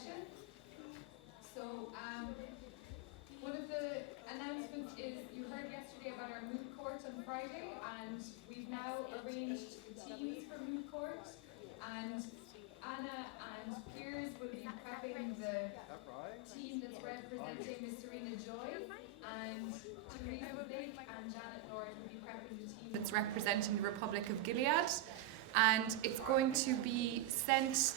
session. So one of the announcements is you heard yesterday about our moot court on Friday, and we've now arranged teams for moot court, and Anna and Piers will be prepping the team that's representing Miss Serena Joy, and Teresa Blake and Janet Lord will be prepping the team that's representing the Republic of Gilead, and it's going to be sent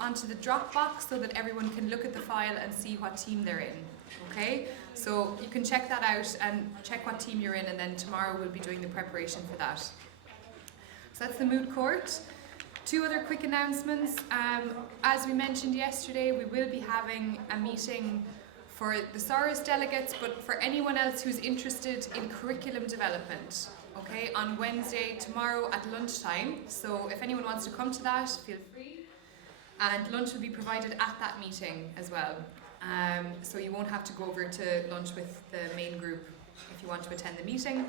onto the Dropbox so that everyone can look at the file and see what team they're in. Okay, so you can check that out and check what team you're in, and then tomorrow we'll be doing the preparation for that. So that's the moot court. Two other quick announcements. As we mentioned yesterday, we will be having a meeting for the SARS delegates, but for anyone else who's interested in curriculum development, okay, on Wednesday, tomorrow at lunchtime. So if anyone wants to come to that, feel free. And lunch will be provided at that meeting as well. So you won't have to go over to lunch with the main group if you want to attend the meeting.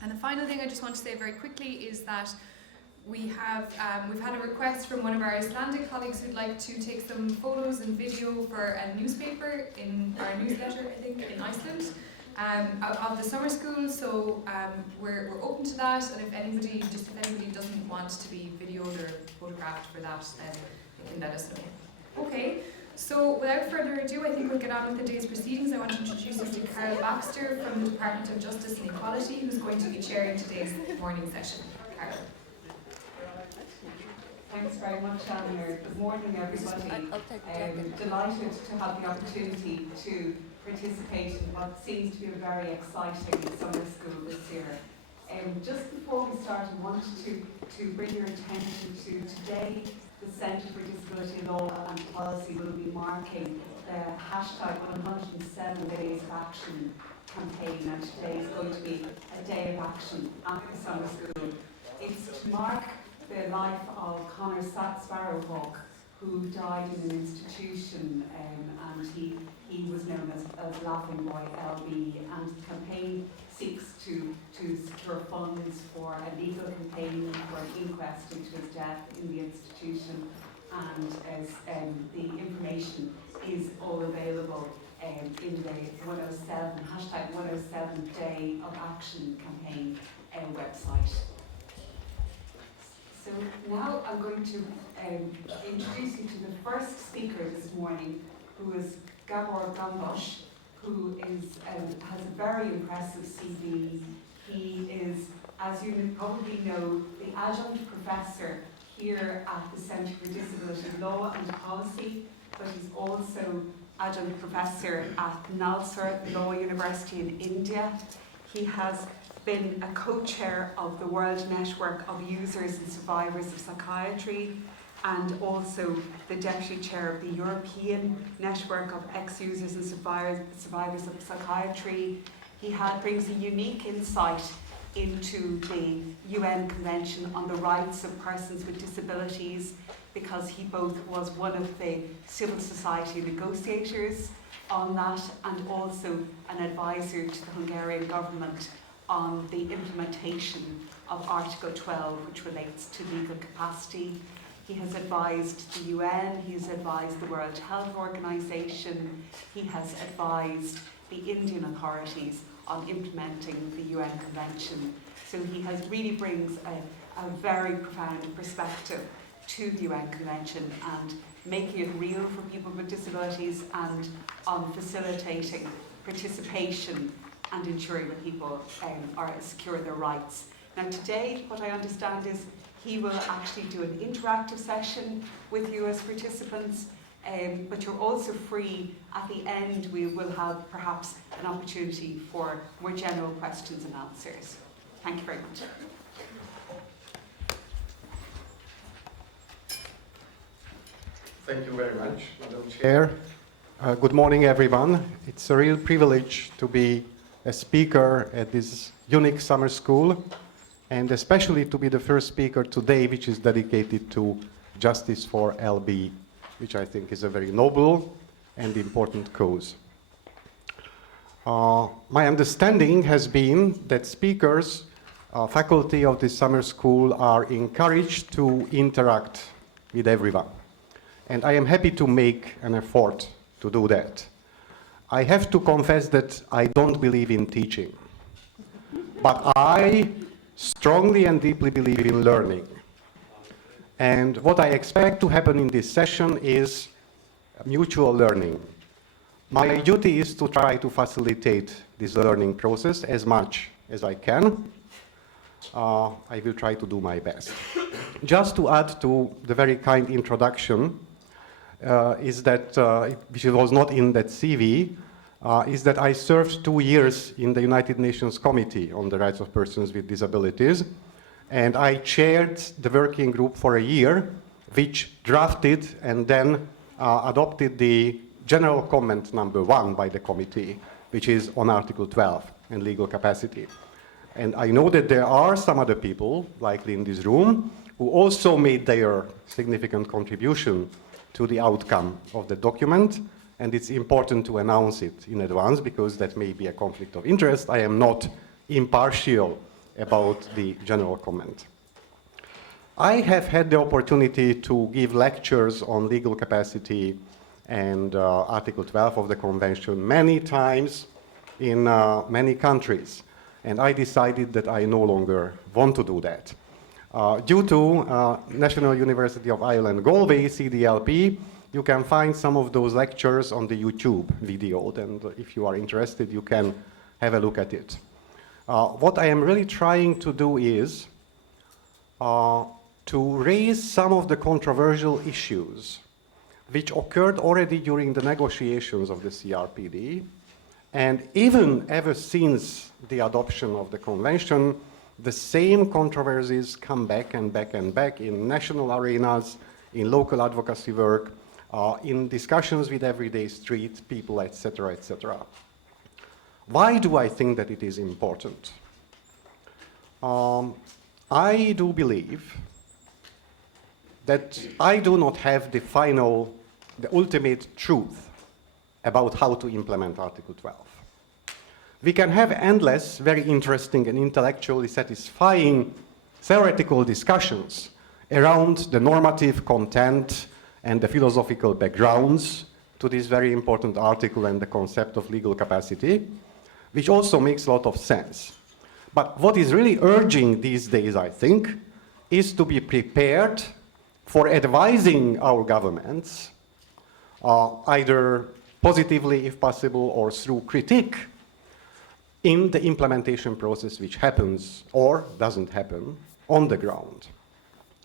And the final thing I just want to say very quickly is that we've had a request from one of our Icelandic colleagues who'd like to take some photos and video for a newspaper in our newsletter, I think, in Iceland, of the summer school. So we're open to that, and if anybody doesn't want to be videoed or photographed for that, then they can let us know. Okay. So without further ado, I think we'll get on with the day's proceedings. I want to introduce us to Carol Baxter from the Department of Justice and Equality, who's going to be chairing today's morning session. Carol. Thanks very much, Anna. Good morning, everybody. I'm delighted to have the opportunity to participate in what seems to be a very exciting summer school this year. Just before we start, I wanted to bring your attention to today. The Centre for Disability Law and Policy will be marking the hashtag 107 Days of Action campaign, and today is going to be a day of action at the summer school. It's to mark the life of Conor Sparrowhawk, who died in an institution, and he was known as Laughing Boy LB, and the campaign seeks to secure funds for a legal campaign for an inquest into his death in the institution, and as the information is all available in the 107 hashtag 107 Day of Action campaign website. So now I'm going to introduce you to the first speaker this morning, who is Gabor Gombos, who has a very impressive CV. He is, as you probably know, the adjunct professor here at the Centre for Disability Law and Policy, but he's also adjunct professor at NALSAR Law University in India. He has been a co-chair of the World Network of Users and Survivors of Psychiatry, and also the deputy chair of the European Network of Ex-Users and Survivors of Psychiatry. He brings a unique insight into the UN Convention on the Rights of Persons with Disabilities, because he both was one of the civil society negotiators on that and also an advisor to the Hungarian government on the implementation of Article 12, which relates to legal capacity. He has advised the UN, he has advised the World Health Organization, he has advised the Indian authorities on implementing the UN Convention. So he really brings a very profound perspective to the UN Convention and making it real for people with disabilities, and on facilitating participation and ensuring that people are secure their rights. Now today, what I understand is he will actually do an interactive session with you as participants, but you're also free. At the end, we will have perhaps an opportunity for more general questions and answers. Thank you very much. Thank you very much, Madam Chair. Good morning, everyone. It's a real privilege to be a speaker at this unique summer school, and especially to be the first speaker today, which is dedicated to justice for LB, which I think is a very noble and important cause. My understanding has been that speakers, faculty of this summer school, are encouraged to interact with everyone. and I am happy to make an effort to do that. I have to confess that I don't believe in teaching, but I strongly and deeply believe in learning. And what I expect to happen in this session is mutual learning. My duty is to try to facilitate this learning process as much as I can. I will try to do my best. Just to add to the very kind introduction, is that, which was not in that CV, is that I served 2 years in the United Nations Committee on the Rights of Persons with Disabilities, and I chaired the working group for a year, which drafted and then adopted the general comment number 1 by the committee, which is on Article 12 and legal capacity. And I know that there are some other people, likely in this room, who also made their significant contribution to the outcome of the document, and it's important to announce it in advance because that may be a conflict of interest. I am not impartial about the general comment. I have had the opportunity to give lectures on legal capacity and Article 12 of the Convention many times in many countries, and I decided that I no longer want to do that. Due to National University of Ireland Galway, CDLP, you can find some of those lectures on the YouTube video, and if you are interested, you can have a look at it. What I am really trying to do is to raise some of the controversial issues which occurred already during the negotiations of the CRPD, and even ever since the adoption of the convention, the same controversies come back and back and back in national arenas, in local advocacy work, in discussions with everyday street people, etc., etc. Why do I think that it is important? I do believe that I do not have the ultimate truth about how to implement Article 12. We can have endless, very interesting and intellectually satisfying theoretical discussions around the normative content and the philosophical backgrounds to this very important article and the concept of legal capacity, which also makes a lot of sense. But what is really urging these days, I think, is to be prepared for advising our governments, either positively if possible or through critique, in the implementation process which happens or doesn't happen on the ground.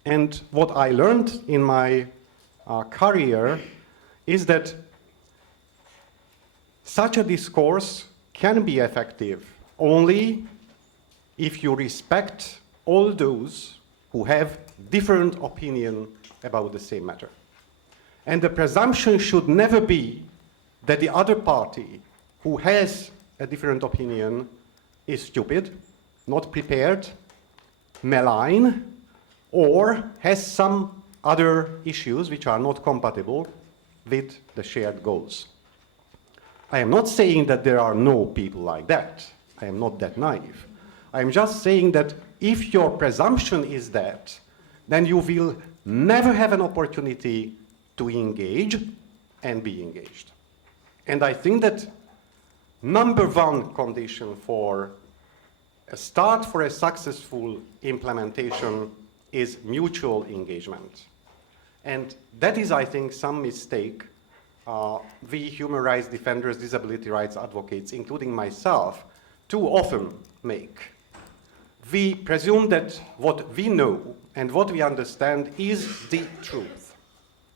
And what I learned in my career is that such a discourse can be effective only if you respect all those who have different opinion about the same matter. And the presumption should never be that the other party who has a different opinion is stupid, not prepared, malign, or has some other issues which are not compatible with the shared goals. I am not saying that there are no people like that. I am not that naive. I am just saying that if your presumption is that, then you will never have an opportunity to engage and be engaged. And I think that number one condition for a start for a successful implementation is mutual engagement. And that is, I think, some mistake we human rights defenders, disability rights advocates, including myself, too often make. We presume that what we know and what we understand is the truth,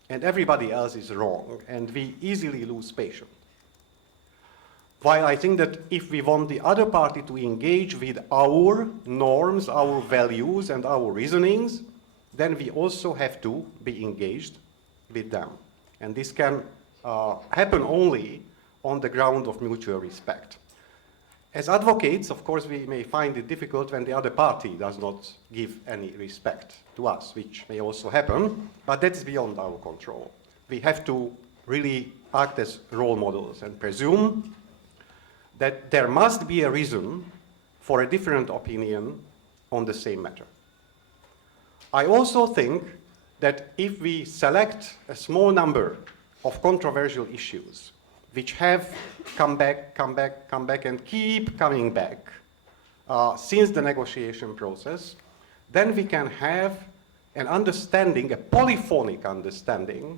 and everybody else is wrong, and we easily lose patience. While I think that if we want the other party to engage with our norms, our values, and our reasonings, then we also have to be engaged with them. And this can happen only on the ground of mutual respect. As advocates, of course, we may find it difficult when the other party does not give any respect to us, which may also happen, but that is beyond our control. We have to really act as role models and presume that there must be a reason for a different opinion on the same matter. I also think that if we select a small number of controversial issues which have come back, and keep coming back since the negotiation process, then we can have an understanding, a polyphonic understanding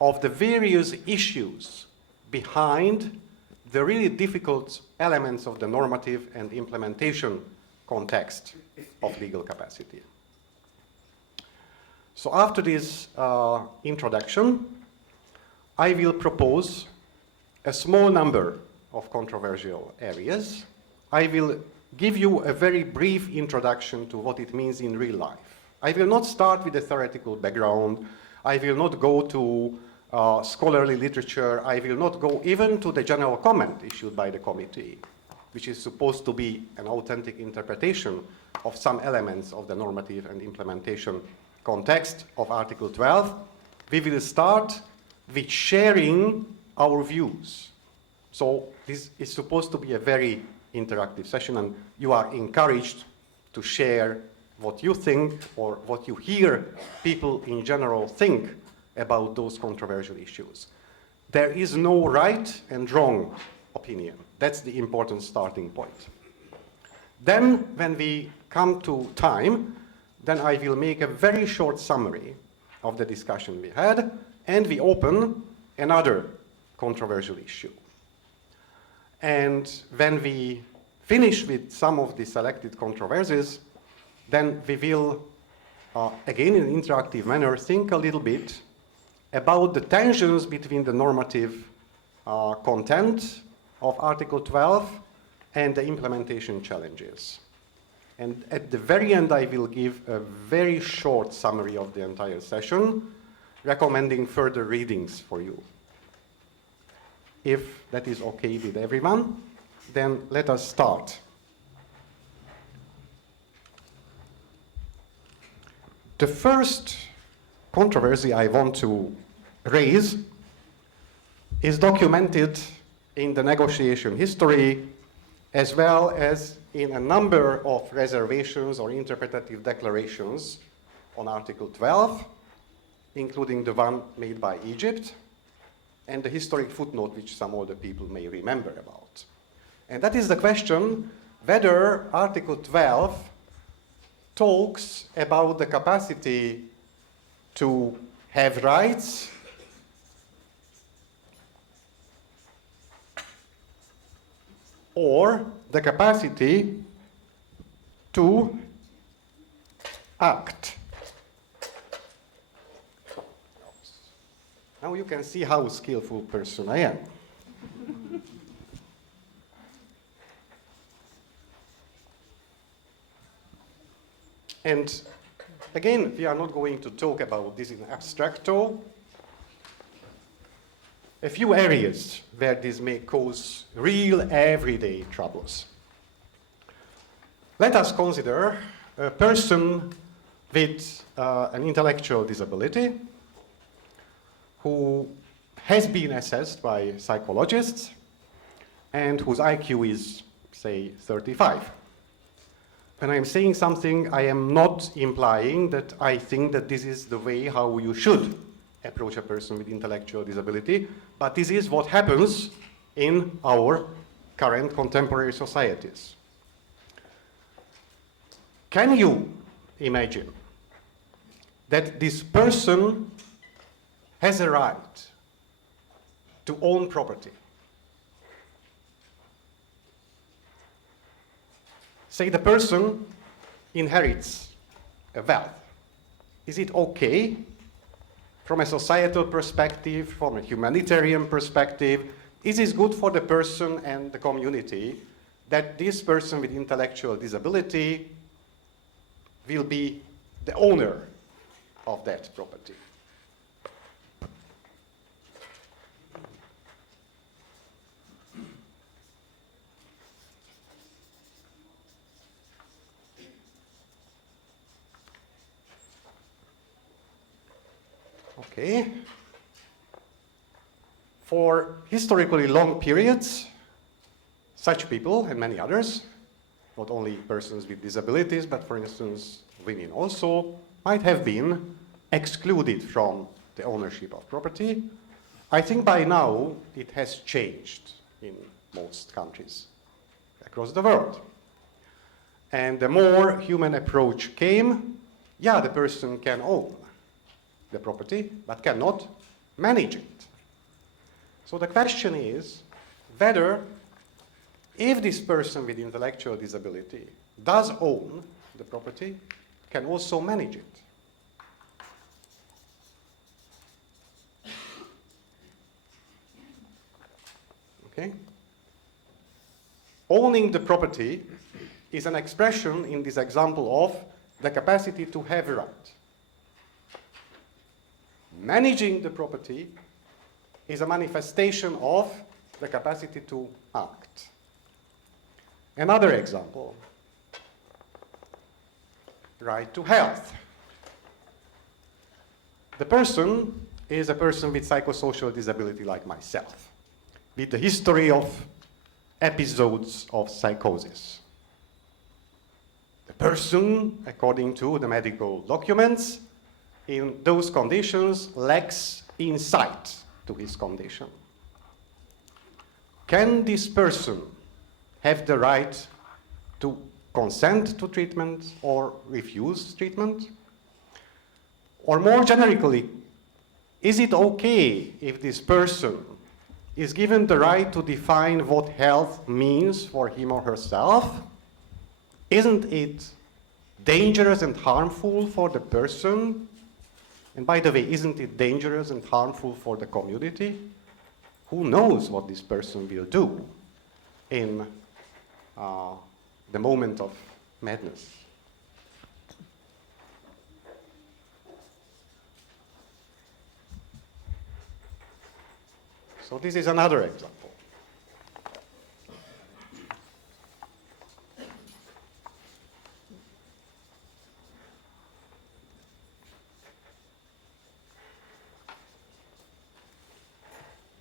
of the various issues behind the really difficult elements of the normative and implementation context of legal capacity. So after this introduction, I will propose a small number of controversial areas. I will give you a very brief introduction to what it means in real life. I will not start with a theoretical background. I will not go to scholarly literature. I will not go even to the general comment issued by the committee, which is supposed to be an authentic interpretation of some elements of the normative and implementation context of Article 12. We will start with sharing our views. So this is supposed to be a very interactive session, and you are encouraged to share what you think or what you hear people in general think about those controversial issues. There is no right and wrong opinion. That's the important starting point. Then, when we come to time, then I will make a very short summary of the discussion we had, and we open another controversial issue. And when we finish with some of the selected controversies, then we will, again in an interactive manner, think a little bit about the tensions between the normative content of Article 12 and the implementation challenges. And at the very end, I will give a very short summary of the entire session, recommending further readings for you. If that is okay with everyone, then let us start. The first controversy I want to raise is documented in the negotiation history as well as in a number of reservations or interpretative declarations on Article 12, including the one made by Egypt, and the historic footnote which some older people may remember about. And that is the question whether Article 12 talks about the capacity to have rights or the capacity to act. Now you can see how skillful person I am. And again, we are not going to talk about this in abstracto. A few areas where this may cause real everyday troubles. Let us consider a person with an intellectual disability who has been assessed by psychologists and whose IQ is, say, 35. When I'm saying something, I am not implying that I think that this is the way how you should approach a person with intellectual disability, but this is what happens in our current contemporary societies. Can you imagine that this person has a right to own property? Say the person inherits a wealth. Is it okay from a societal perspective, from a humanitarian perspective? Is this good for the person and the community that this person with intellectual disability will be the owner of that property? Okay. For historically long periods, such people and many others, not only persons with disabilities, but for instance, women also, might have been excluded from the ownership of property. I think by now it has changed in most countries across the world. And the more human approach came, yeah, the person can own the property, but cannot manage it. So the question is whether, if this person with intellectual disability does own the property, can also manage it. Okay? Owning the property is an expression in this example of the capacity to have a right. Managing the property is a manifestation of the capacity to act. Another example, right to health. The person is a person with psychosocial disability like myself, with the history of episodes of psychosis. The person, according to the medical documents, in those conditions lacks insight to his condition. Can this person have the right to consent to treatment or refuse treatment? Or more generically, is it okay if this person is given the right to define what health means for him or herself? Isn't it dangerous and harmful for the person? And by the way, isn't it dangerous and harmful for the community? Who knows what this person will do in the moment of madness? So this is another example.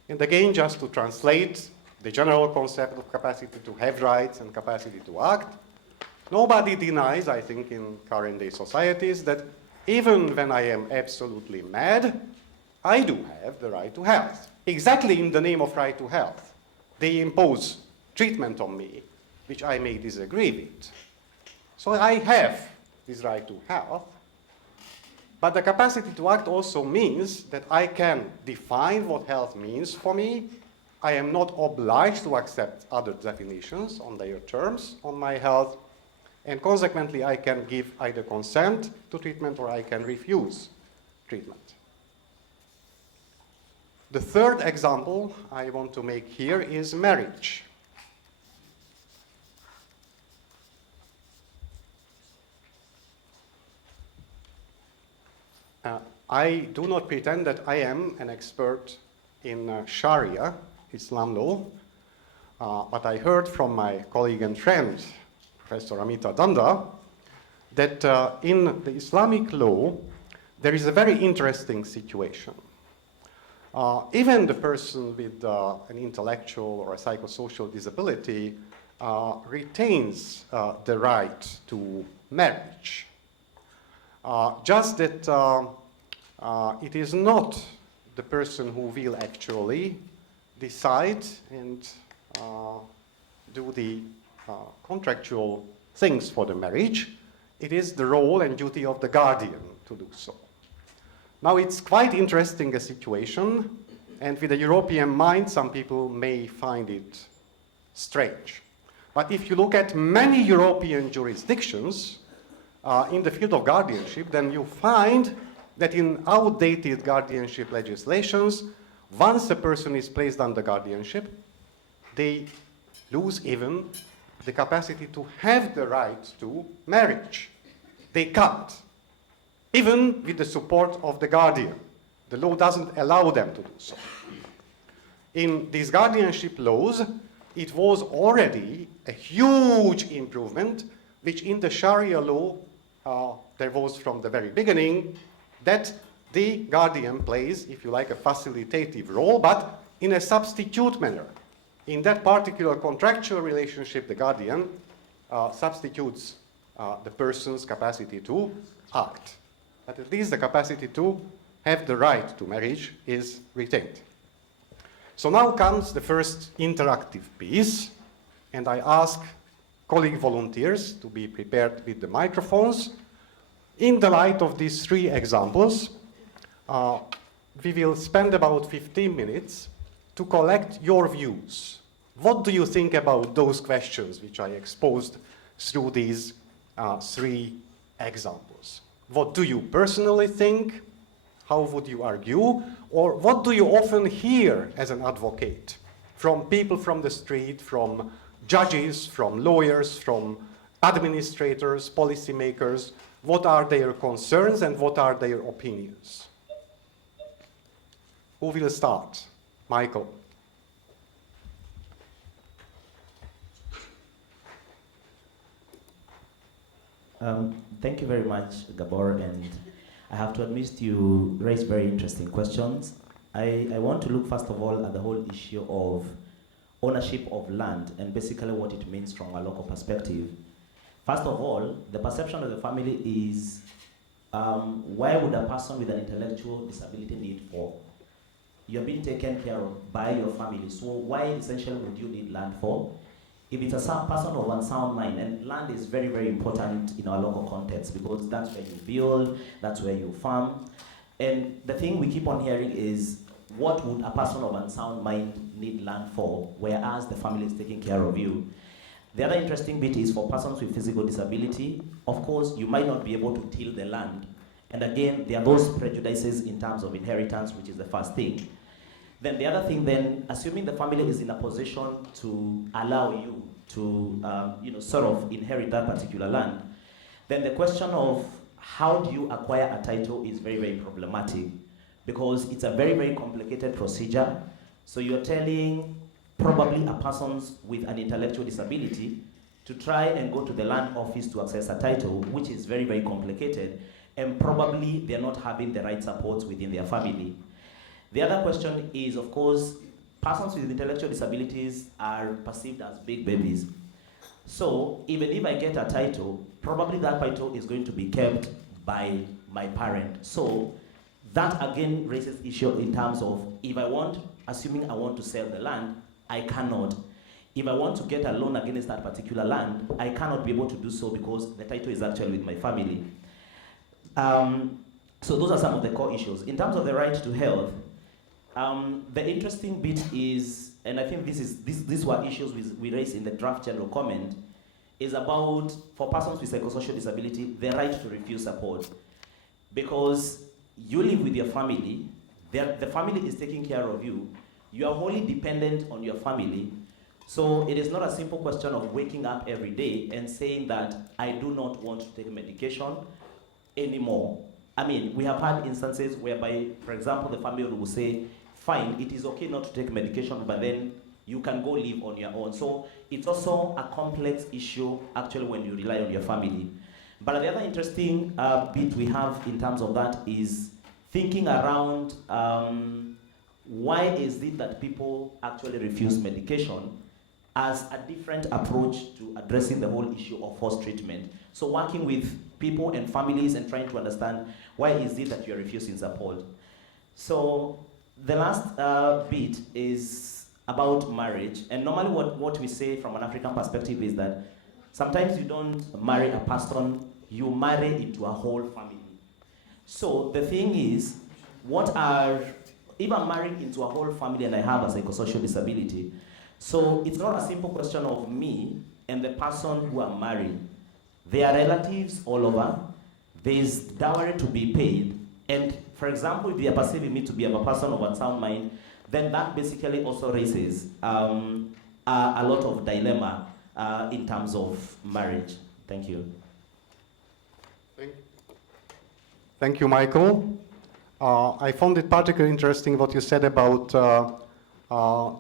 And again, just to translate the general concept of capacity to have rights and capacity to act, nobody denies, I think, in current day societies that even when I am absolutely mad, I do have the right to health. Exactly in the name of right to health, they impose treatment on me, which I may disagree with. So I have this right to health, but the capacity to act also means that I can define what health means for me. I am not obliged to accept other definitions on their terms on my health, and consequently I can give either consent to treatment or I can refuse treatment. The third example I want to make here is marriage. I do not pretend that I am an expert in Sharia, Islam law, but I heard from my colleague and friend, Professor Amita Danda, that in the Islamic law, there is a very interesting situation. Even the person with an intellectual or a psychosocial disability retains the right to marriage. Just that it is not the person who will actually decide and do the contractual things for the marriage. It is the role and duty of the guardian to do so. Now, it's quite interesting a situation, and with a European mind, some people may find it strange. But if you look at many European jurisdictions in the field of guardianship, then you find that in outdated guardianship legislations, once a person is placed under guardianship, they lose even the capacity to have the right to marriage. They can't, even with the support of the guardian. The law doesn't allow them to do so. In these guardianship laws, it was already a huge improvement, which in the Sharia law, there was from the very beginning, that the guardian plays, if you like, a facilitative role, but in a substitute manner. In that particular contractual relationship, the guardian substitutes the person's capacity to act. but at least the capacity to have the right to marriage is retained. So now comes the first interactive piece, and I ask colleague volunteers to be prepared with the microphones. In the light of these three examples, we will spend about 15 minutes to collect your views. What do you think about those questions which I exposed through these three examples? What do you personally think? How would you argue? Or what do you often hear as an advocate from people from the street, from judges, from lawyers, from administrators, policymakers? What are their concerns and what are their opinions? Who will start? Michael. Thank you very much, Gabor, and I have to admit you raised very interesting questions. I want to look first of all at the whole issue of ownership of land and basically what it means from a local perspective. First of all, the perception of the family is why would a person with an intellectual disability need for? You're being taken care of by your family, so why essentially would you need land for? If it's a person of unsound mind, and land is very, very important in our local context because that's where you build, that's where you farm. And the thing we keep on hearing is, what would a person of unsound mind need land for, whereas the family is taking care of you? The other interesting bit is for persons with physical disability, of course, you might not be able to till the land. And again, there are those prejudices in terms of inheritance, which is the first thing. Then the other thing then, assuming the family is in a position to allow you to sort of inherit that particular land, then the question of how do you acquire a title is very, very problematic because it's a very, very complicated procedure. So you're telling probably a person with an intellectual disability to try and go to the land office to access a title, which is very, very complicated, and probably they're not having the right supports within their family. The other question is, of course, persons with intellectual disabilities are perceived as big babies. So even if I get a title, probably that title is going to be kept by my parent. So that again raises issue in terms of if I want, assuming I want to sell the land, I cannot. If I want to get a loan against that particular land, I cannot be able to do so because the title is actually with my family. So those are some of the core issues. In terms of the right to health, the interesting bit is, and I think these were issues we raised in the draft general comment, is about, for persons with psychosocial disability, the right to refuse support. Because you live with your family, the family is taking care of you, you are wholly dependent on your family, so it is not a simple question of waking up every day and saying that I do not want to take medication anymore. I mean, we have had instances whereby, for example, the family will say, fine, it is okay not to take medication, but then you can go live on your own. So it's also a complex issue, actually, when you rely on your family. But the other interesting bit we have in terms of that is thinking around why is it that people actually refuse medication as a different approach to addressing the whole issue of forced treatment. So working with people and families and trying to understand why is it that you're refusing support. So the last bit is about marriage. And normally what we say from an African perspective is that sometimes you don't marry a person, you marry into a whole family. So the thing is, if I'm married into a whole family and I have a psychosocial disability, so it's not a simple question of me and the person who I'm married. There are relatives all over, there's dowry to be paid, and for example, if they are perceiving me to be a person of unsound mind, then that basically also raises a lot of dilemma in terms of marriage. Thank you. Thank you, Michael. I found it particularly interesting what you said about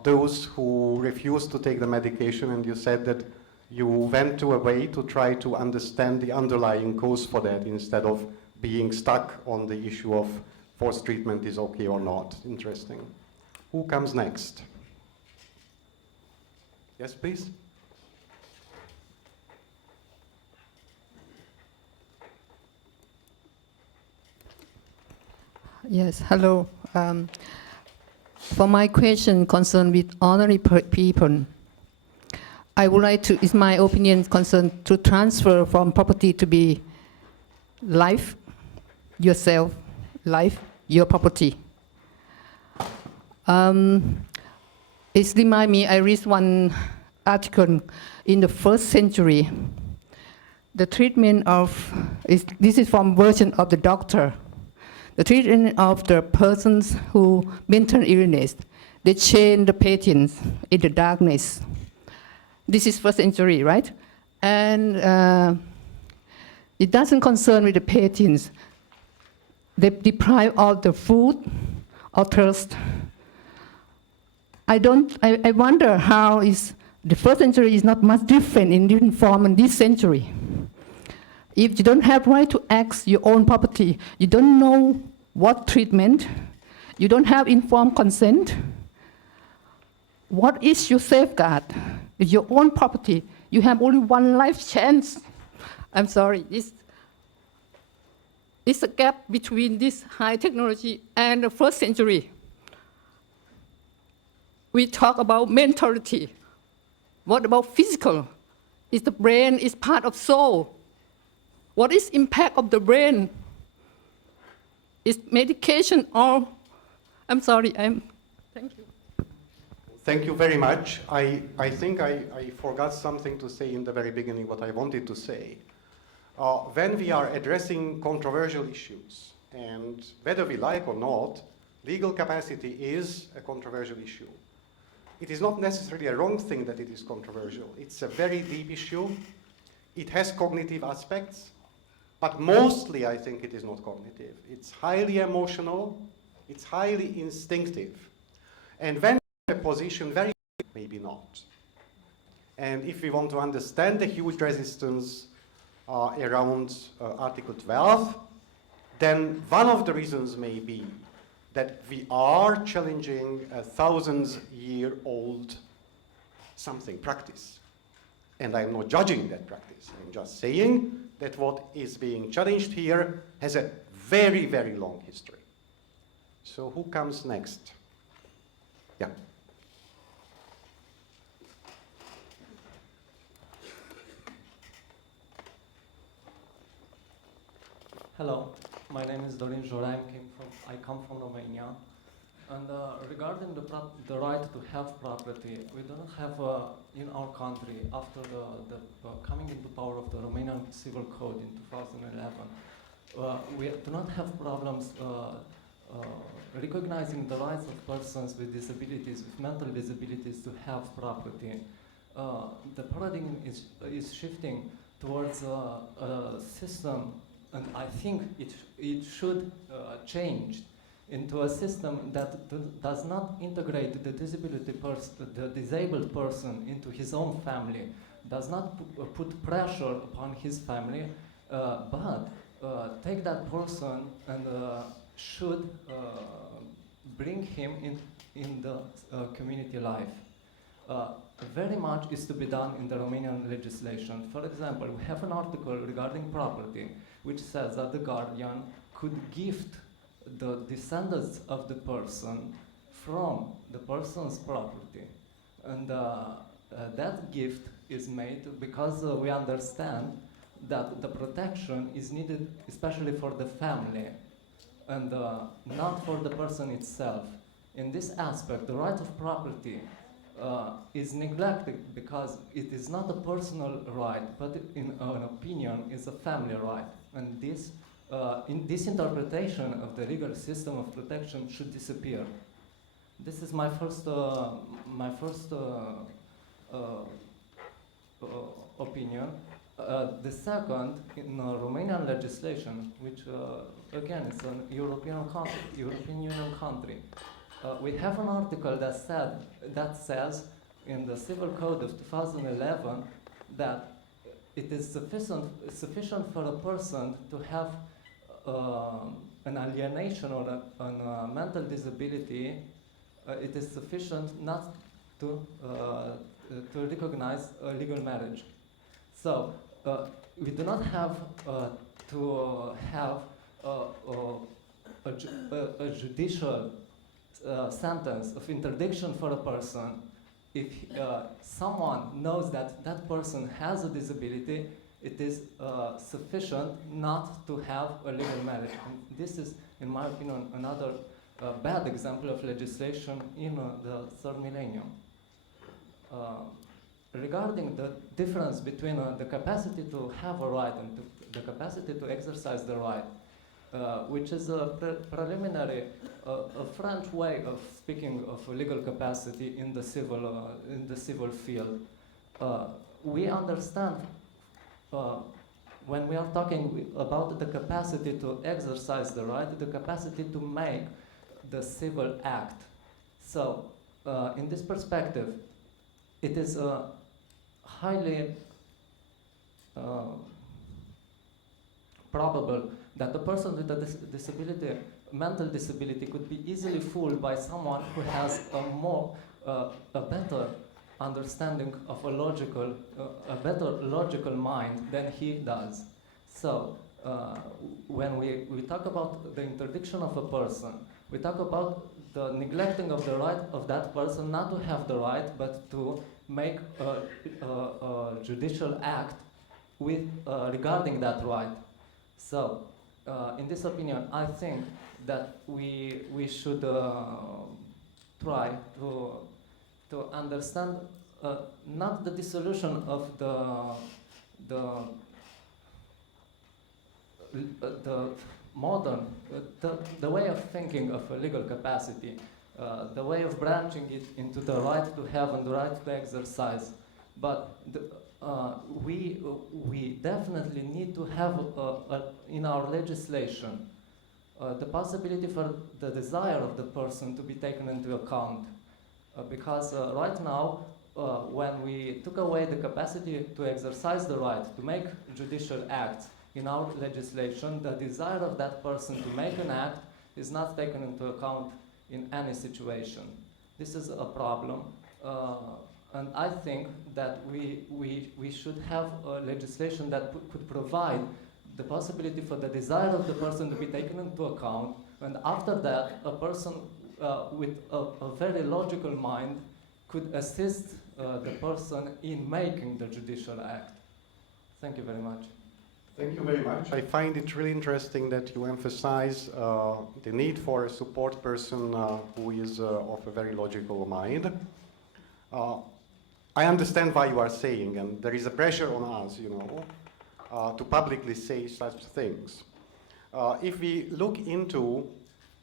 those who refused to take the medication, and you said that you went to a way to try to understand the underlying cause for that instead of being stuck on the issue of forced treatment is okay or not. Interesting. Who comes next? Yes, please. Yes, hello. For my question concerned with ordinary people, I would like to, is my opinion concerned to transfer from property to be life, yourself, life, your property. It reminds me, I read one article in the 1st century. The treatment of, this is from version of the doctor. The treatment of the persons who mental illness, they chain the patients in the darkness. This is 1st century, right? And it doesn't concern with the patients. They deprive of the food or thirst. I wonder how is the 1st century is not much different in different form in this century. If you don't have right to ask your own property, you don't know what treatment, you don't have informed consent, what is your safeguard? It's your own property. You have only one life chance. I'm sorry, it's a gap between this high technology and the 1st century. We talk about mentality. What about physical? Is the brain is part of soul? What is impact of the brain? Is medication or, I'm sorry, thank you. Thank you very much. I think I forgot something to say in the very beginning, what I wanted to say. When we are addressing controversial issues, and whether we like or not, legal capacity is a controversial issue. It is not necessarily a wrong thing that it is controversial. It's a very deep issue. It has cognitive aspects, but mostly I think it is not cognitive. It's highly emotional, it's highly instinctive. And when a position, very maybe not. And if we want to understand the huge resistance around Article 12, then one of the reasons may be that we are challenging a 1,000-year-old practice. And I'm not judging that practice. I'm just saying that what is being challenged here has a very, very long history. So who comes next? Yeah. Hello, my name is Dorin Jorai. I come from Romania. And regarding the right to have property, we don't have in our country, after the coming into power of the Romanian Civil Code in 2011, we do not have problems recognizing the rights of persons with disabilities, with mental disabilities, to have property. The paradigm is shifting towards a system, and I think it should change into a system that does not integrate the disabled person into his own family, does not put pressure upon his family, but take that person and should bring him in the community life. Very much is to be done in the Romanian legislation. For example, we have an article regarding property which says that the guardian could gift the descendants of the person from the person's property. And that gift is made because we understand that the protection is needed especially for the family and not for the person itself. In this aspect, the right of property is neglected because it is not a personal right, but in an opinion is a family right. And this, in this interpretation of the legal system of protection should disappear. This is my first opinion. The second, in Romanian legislation, which again is an European Union country, we have an article that says in the Civil Code of 2011 that it is sufficient for a person to have an alienation or a mental disability. It is sufficient not to recognize a legal marriage. So we do not have to have a a judicial sentence of interdiction for a person if someone knows that that person has a disability. It is sufficient not to have a legal marriage. And this is, in my opinion, another bad example of legislation in the third millennium. Regarding the difference between the capacity to have a right and the capacity to exercise the right, which is a preliminary, a French way of speaking of legal capacity in the civil field. We understand when we are talking about the capacity to exercise the right, the capacity to make the civil act. So, in this perspective, it is highly probable that a person with a disability, mental disability, could be easily fooled by someone who has a better understanding of a better logical mind than he does. So, when we talk about the interdiction of a person, we talk about the neglecting of the right of that person not to have the right, but to make a judicial act with regarding that right. So, in this opinion, I think that we should try to understand not the dissolution of the modern, the way of thinking of a legal capacity, the way of branching it into the right to have and the right to exercise. But we definitely need to have in our legislation the possibility for the desire of the person to be taken into account. Because right now, when we took away the capacity to exercise the right to make judicial acts in our legislation, the desire of that person to make an act is not taken into account in any situation. This is a problem, and I think that we should have a legislation that could provide the possibility for the desire of the person to be taken into account, and after that, a person with a very logical mind could assist the person in making the judicial act. Thank you very much. Thank you very much. I find it really interesting that you emphasize the need for a support person who is of a very logical mind. I understand why you are saying, and there is a pressure on us, to publicly say such things. If we look into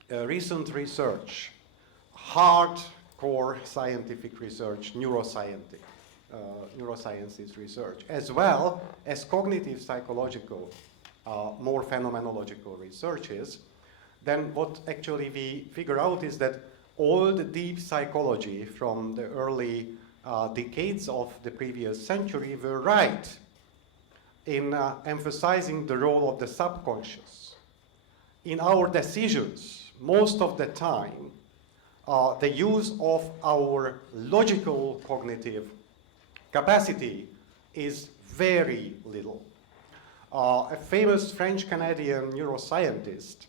recent research, hardcore scientific research, neurosciences research, as well as cognitive psychological, more phenomenological researches, then what actually we figure out is that all the deep psychology from the early decades of the previous century were right in emphasizing the role of the subconscious. In our decisions, most of the time, the use of our logical cognitive capacity is very little. A famous French-Canadian neuroscientist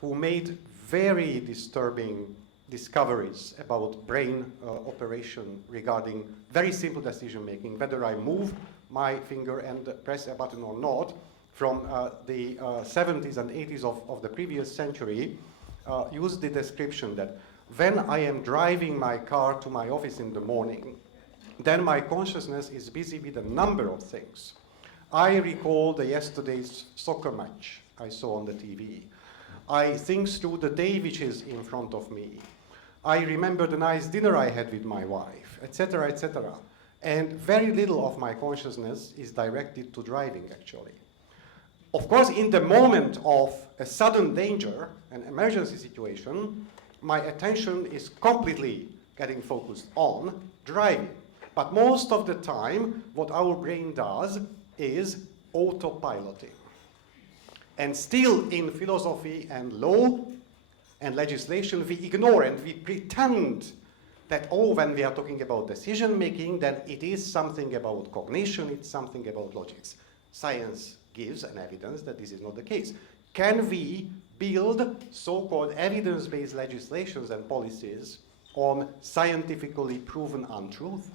who made very disturbing discoveries about brain operation regarding very simple decision making, whether I move my finger and press a button or not, from the 70s and 80s of the previous century, used the description that when I am driving my car to my office in the morning, then my consciousness is busy with a number of things. I recall the yesterday's soccer match I saw on the TV. I think through the day which is in front of me. I remember the nice dinner I had with my wife, etc., etc. And very little of my consciousness is directed to driving, actually. Of course, in the moment of a sudden danger, an emergency situation, my attention is completely getting focused on driving. But most of the time, what our brain does is autopiloting. And still in philosophy and law and legislation, we ignore and we pretend that, when we are talking about decision making, then it is something about cognition, it's something about logics. Science gives an evidence that this is not the case. Can we build so-called evidence-based legislations and policies on scientifically proven untruth.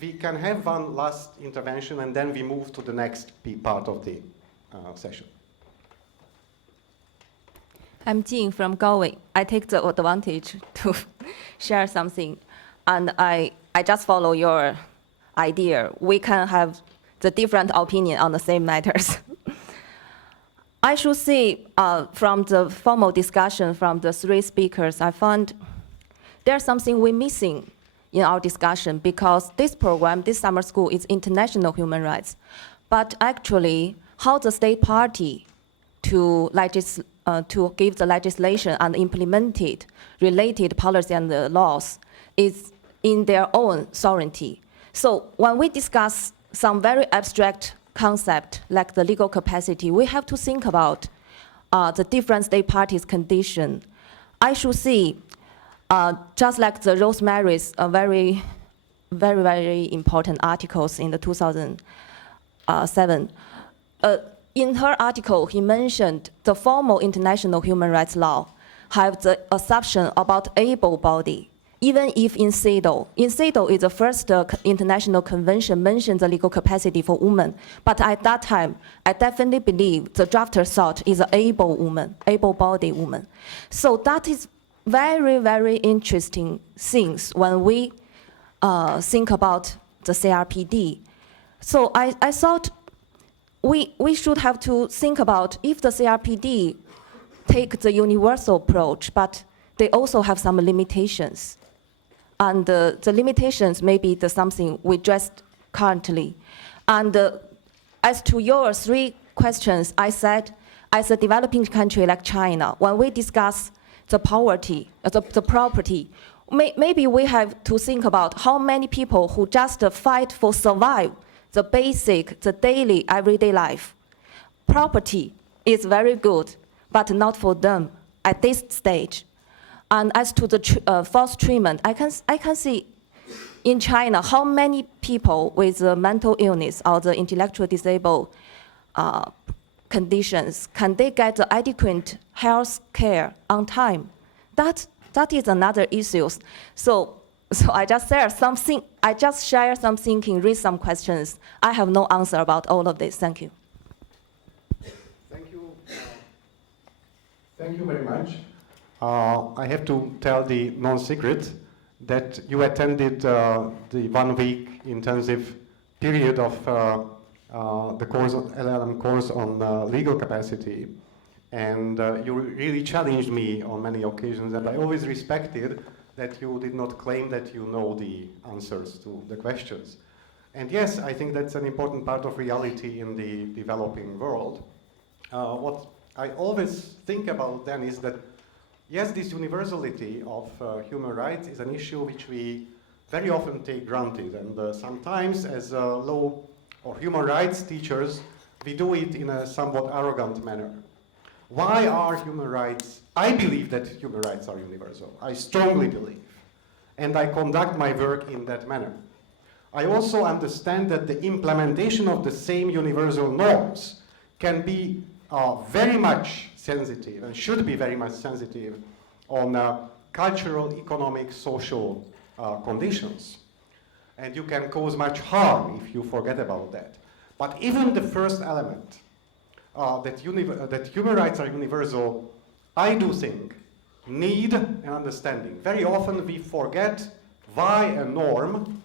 We can have one last intervention and then we move to the next part of the session. I'm Jean from Galway. I take the advantage to share something, and I just follow your idea. We can have the different opinion on the same matters. I should say, from the formal discussion from the three speakers, I found there's something we're missing in our discussion, because this program, this summer school, is international human rights. But actually, how the state party to give the legislation and implement it, related policy and the laws, is in their own sovereignty. So when we discuss some very abstract concept like the legal capacity, we have to think about the different state parties' condition. I should see, just like the Rosemary's very, very, very important articles in the 2007. In her article, he mentioned the formal international human rights law have the assumption about able body, even if in CEDAW is the first international convention mentioned the legal capacity for women. But at that time, I definitely believe the drafter thought is an able woman, able-bodied woman. So that is very, very interesting things when we think about the CRPD. So I thought we should have to think about if the CRPD take the universal approach, but they also have some limitations. And the limitations may be something we addressed currently. And as to your three questions, I said, as a developing country like China, when we discuss the poverty, the property, maybe we have to think about how many people who just fight for survive the basic, the daily, everyday life. Property is very good, but not for them at this stage. And as to the forced treatment, I can see in China how many people with mental illness or the intellectual disabled conditions, can they get the adequate health care on time? That is another issue. So I just share something. I just share some thinking, raise some questions. I have no answer about all of this. Thank you. Thank you. Thank you very much. I have to tell the non-secret that you attended the 1 week intensive period of the course, LLM course on legal capacity, and you really challenged me on many occasions, and I always respected that you did not claim that you know the answers to the questions. And yes, I think that's an important part of reality in the developing world. What I always think about then is that, yes, this universality of human rights is an issue which we very often take granted, and sometimes as law or human rights teachers, we do it in a somewhat arrogant manner. Why are human rights? I believe that human rights are universal. I strongly believe. And I conduct my work in that manner. I also understand that the implementation of the same universal norms can be very much sensitive and should be very much sensitive on cultural, economic, social conditions. And you can cause much harm if you forget about that. But even the first element, that human rights are universal, I do think need an understanding. Very often we forget why a norm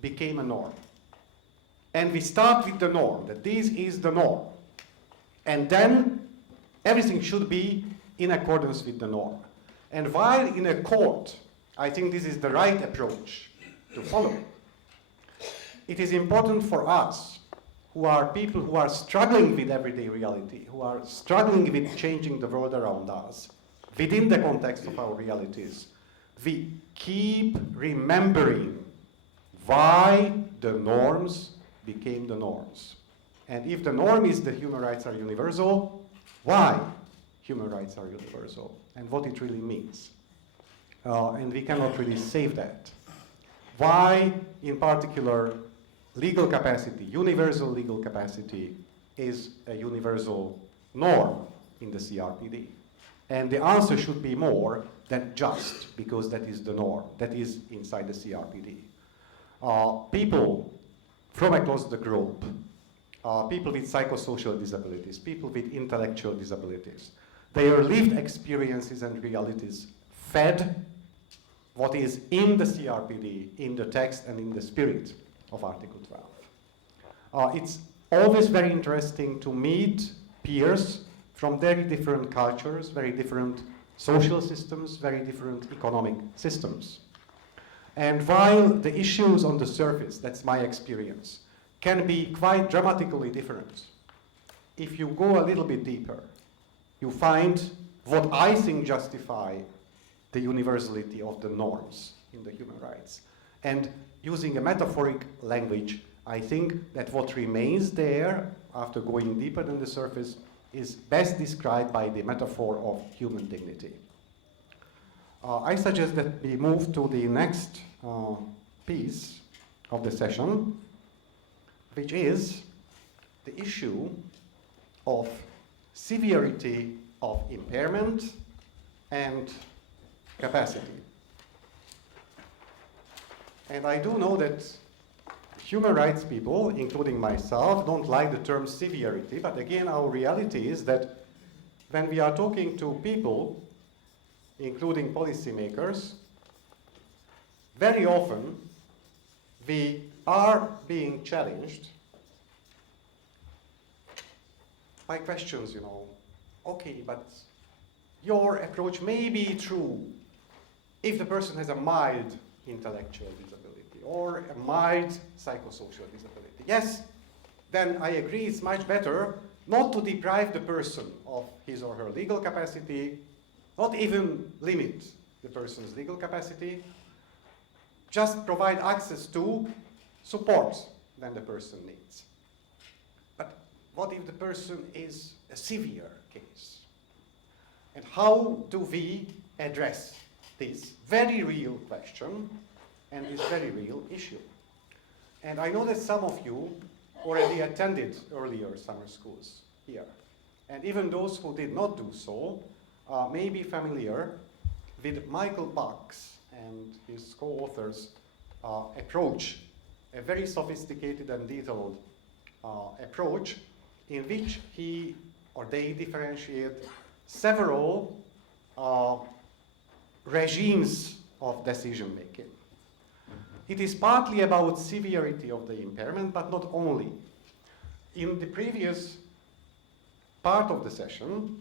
became a norm. And we start with the norm, that this is the norm. And then everything should be in accordance with the norm. And while in a court, I think this is the right approach to follow, it is important for us, who are people who are struggling with everyday reality, who are struggling with changing the world around us, within the context of our realities, we keep remembering why the norms became the norms. And if the norm is that human rights are universal, why human rights are universal, and what it really means. And we cannot really save that. Why, in particular, legal capacity, universal legal capacity, is a universal norm. in the CRPD. And the answer should be more than just, because that is the norm, that is inside the CRPD. People from across the globe, people with psychosocial disabilities, people with intellectual disabilities, their lived experiences and realities fed what is in the CRPD, in the text and in the spirit of Article 12. It's always very interesting to meet peers from very different cultures, very different social systems, very different economic systems. And while the issues on the surface, that's my experience, can be quite dramatically different, if you go a little bit deeper, you find what I think justify the universality of the norms in the human rights. And using a metaphoric language, I think that what remains there after going deeper than the surface is best described by the metaphor of human dignity. I suggest that we move to the next piece of the session, which is the issue of severity of impairment and capacity. And I do know that human rights people, including myself, don't like the term severity, but again, our reality is that when we are talking to people, including policymakers, very often we are being challenged by questions, you know, okay, but your approach may be true if the person has a mild intellectual disability or a mild psychosocial disability. Yes, then I agree it's much better not to deprive the person of his or her legal capacity, not even limit the person's legal capacity, just provide access to support that the person needs. But what if the person is a severe case? And how do we address this very real question and this very real issue? And I know that some of you already attended earlier summer schools here. And even those who did not do so may be familiar with Michael Buck's and his co-authors' approach, a very sophisticated and detailed approach in which he or they differentiate several regimes of decision making. It is partly about severity of the impairment, but not only. In the previous part of the session,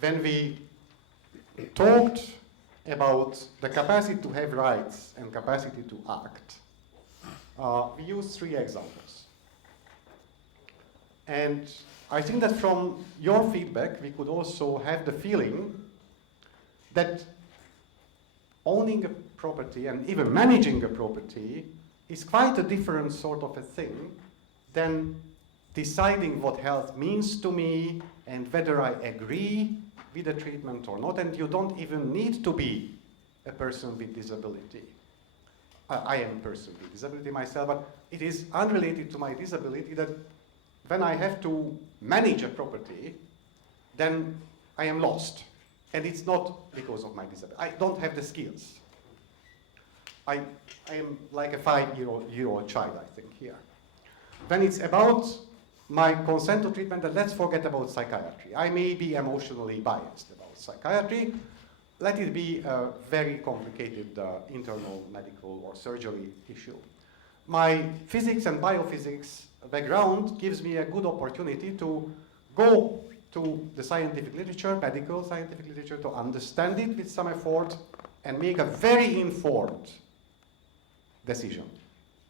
when we talked about the capacity to have rights and capacity to act, we used 3 examples. And I think that from your feedback, we could also have the feeling that owning a property and even managing a property is quite a different sort of a thing than deciding what health means to me and whether I agree with the treatment or not. And you don't even need to be a person with disability. I am a person with disability myself, but it is unrelated to my disability that when I have to manage a property, then I am lost. And it's not because of my disability. I don't have the skills. I am like a 5-year-old child, I think, here. When it's about my consent to treatment, then let's forget about psychiatry. I may be emotionally biased about psychiatry. Let it be a very complicated internal medical or surgery issue. My physics and biophysics background gives me a good opportunity to go to the scientific literature, medical scientific literature, to understand it with some effort and make a very informed decision.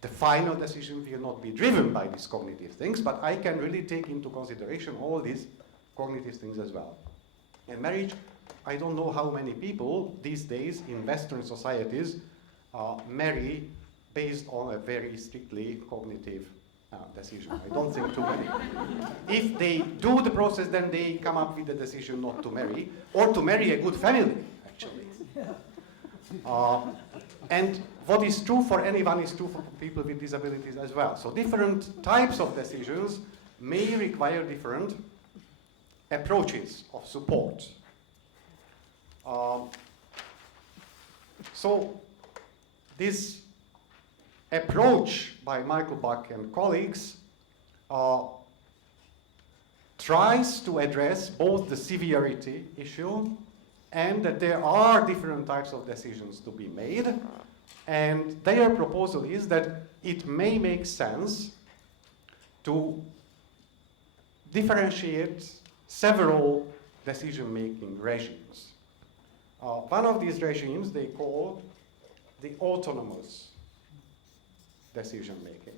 The final decision will not be driven by these cognitive things, but I can really take into consideration all these cognitive things as well. In marriage, I don't know how many people these days in Western societies marry based on a very strictly cognitive decision. I don't think too many. If they do the process, then they come up with the decision not to marry, or to marry a good family, actually. And what is true for anyone is true for people with disabilities as well. So different types of decisions may require different approaches of support. So this approach by Michael Buck and colleagues tries to address both the severity issue and that there are different types of decisions to be made. And their proposal is that it may make sense to differentiate several decision-making regimes. One of these regimes they call the autonomous decision-making.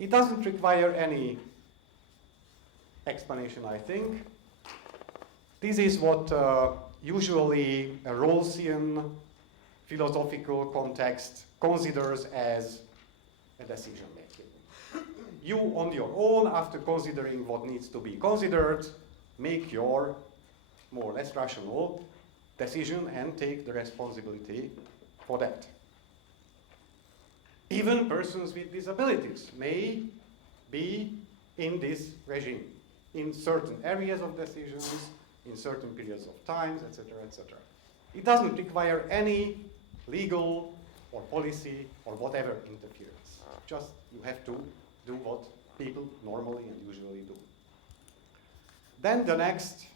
It doesn't require any explanation, I think. This is what usually a Rawlsian philosophical context considers as a decision-making. You, on your own, after considering what needs to be considered, make your more or less rational decision and take the responsibility for that. Even persons with disabilities may be in this regime, in certain areas of decisions, in certain periods of times, etc., etc. It doesn't require any legal or policy or whatever interference. Just you have to do what people normally and usually do. Then the next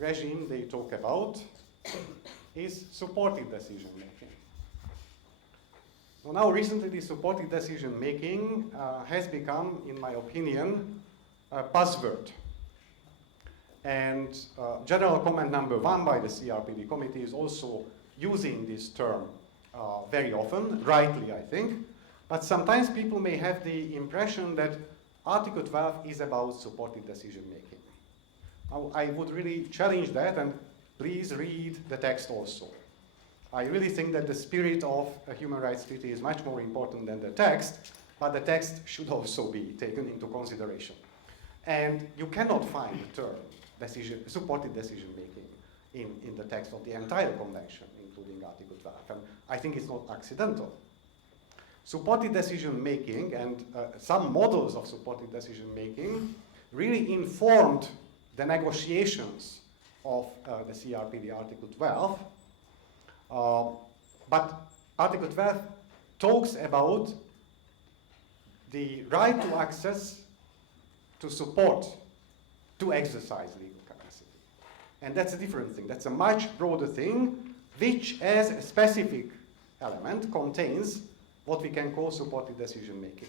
regime they talk about is supported decision-making. So now recently the supported decision-making has become, in my opinion, a buzzword. And general comment number 1 by the CRPD committee is also using this term very often, rightly I think, but sometimes people may have the impression that Article 12 is about supported decision-making. Now, I would really challenge that, and please read the text also. I really think that the spirit of a human rights treaty is much more important than the text, but the text should also be taken into consideration. And you cannot find the term supported decision-making in the text of the entire convention, including Article 12. And I think it's not accidental. Supported decision-making and some models of supported decision-making really informed the negotiations of the CRPD Article 12. But Article 12 talks about the right to access to support, to exercise legal capacity. And that's a different thing. That's a much broader thing, which as a specific element contains what we can call supported decision-making.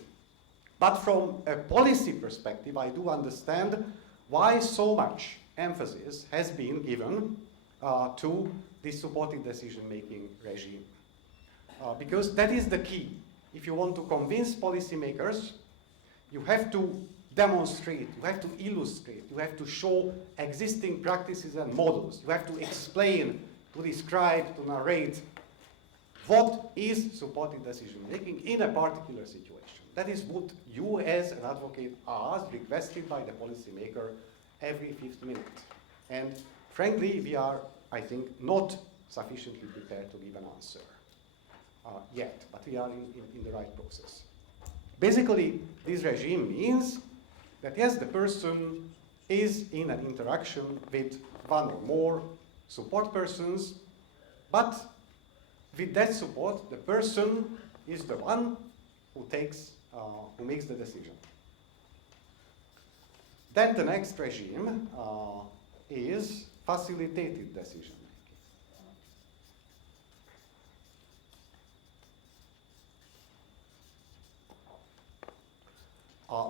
But from a policy perspective, I do understand why so much emphasis has been given to this supported decision-making regime. Because that is the key. If you want to convince policymakers, you have to demonstrate, you have to illustrate, you have to show existing practices and models. You have to explain, to describe, to narrate what is supported decision-making in a particular situation. That is what you as an advocate ask, requested by the policymaker every 5th minute. And frankly, we are, I think, not sufficiently prepared to give an answer yet, but we are in the right process. Basically, this regime means that yes, the person is in an interaction with one or more support persons, but with that support, the person is the one who makes the decision. Then the next regime is facilitated decision.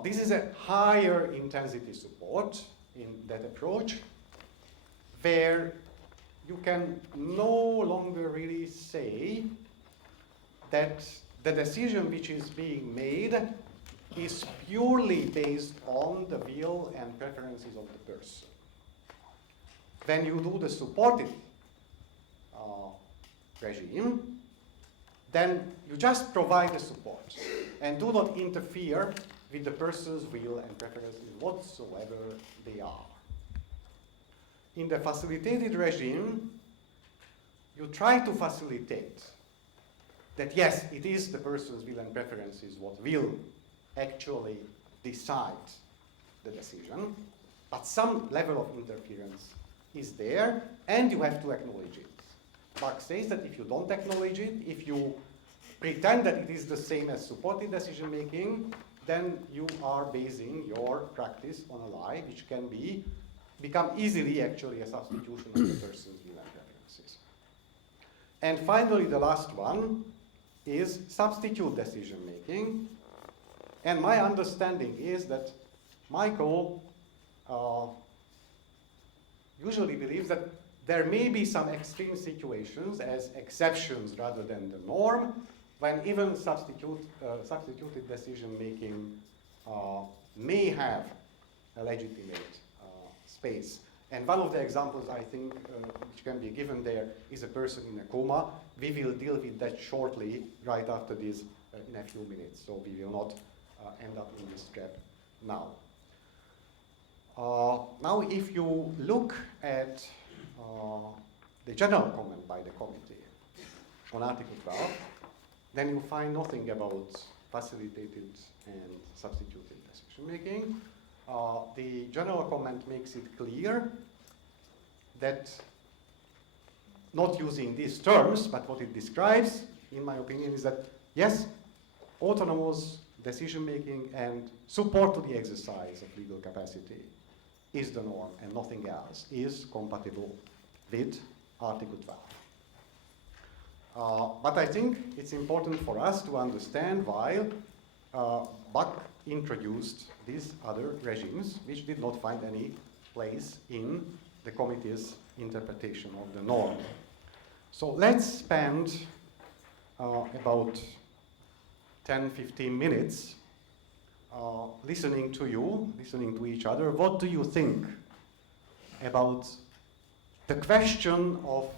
This is a higher intensity support in that approach, where you can no longer really say that the decision which is being made is purely based on the will and preferences of the person. When you do the supported regime, then you just provide the support and do not interfere with the person's will and preferences whatsoever they are. In the facilitated regime, you try to facilitate that yes, it is the person's will and preferences what will actually decide the decision, but some level of interference is there, and you have to acknowledge it. Bach says that if you don't acknowledge it, if you pretend that it is the same as supported decision making, then you are basing your practice on a lie, which can become easily actually a substitution of the person's will and preferences. And finally, the last one is substitute decision making. And my understanding is that Michael usually believes that there may be some extreme situations as exceptions rather than the norm, when even substituted decision-making may have a legitimate space. And one of the examples I think which can be given there is a person in a coma. We will deal with that shortly, right after this, in a few minutes, so we will not end up in this trap now. Now, if you look at the general comment by the committee on Article 12, then you find nothing about facilitated and substituted decision making. The general comment makes it clear that, not using these terms, but what it describes, in my opinion, is that yes, autonomous decision making and support to the exercise of legal capacity is the norm, and nothing else is compatible with Article 12. But I think it's important for us to understand why Bach introduced these other regimes, which did not find any place in the committee's interpretation of the norm. So let's spend about 10-15 minutes listening to you, listening to each other. What do you think about the question of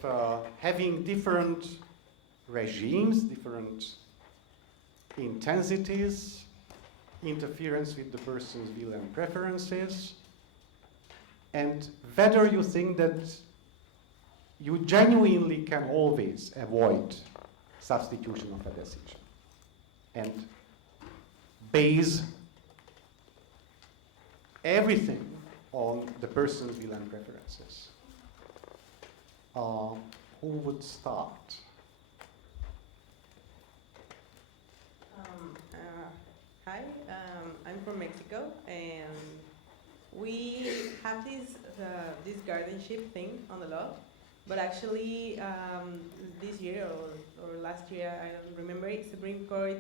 having different regimes, different intensities, interference with the person's will and preferences, and whether you think that you genuinely can always avoid substitution of a decision and base everything on the person's will and preferences. Who would start? Hi, I'm from Mexico, and we have this guardianship thing on the law, but actually this year or last year, I don't remember it, Supreme Court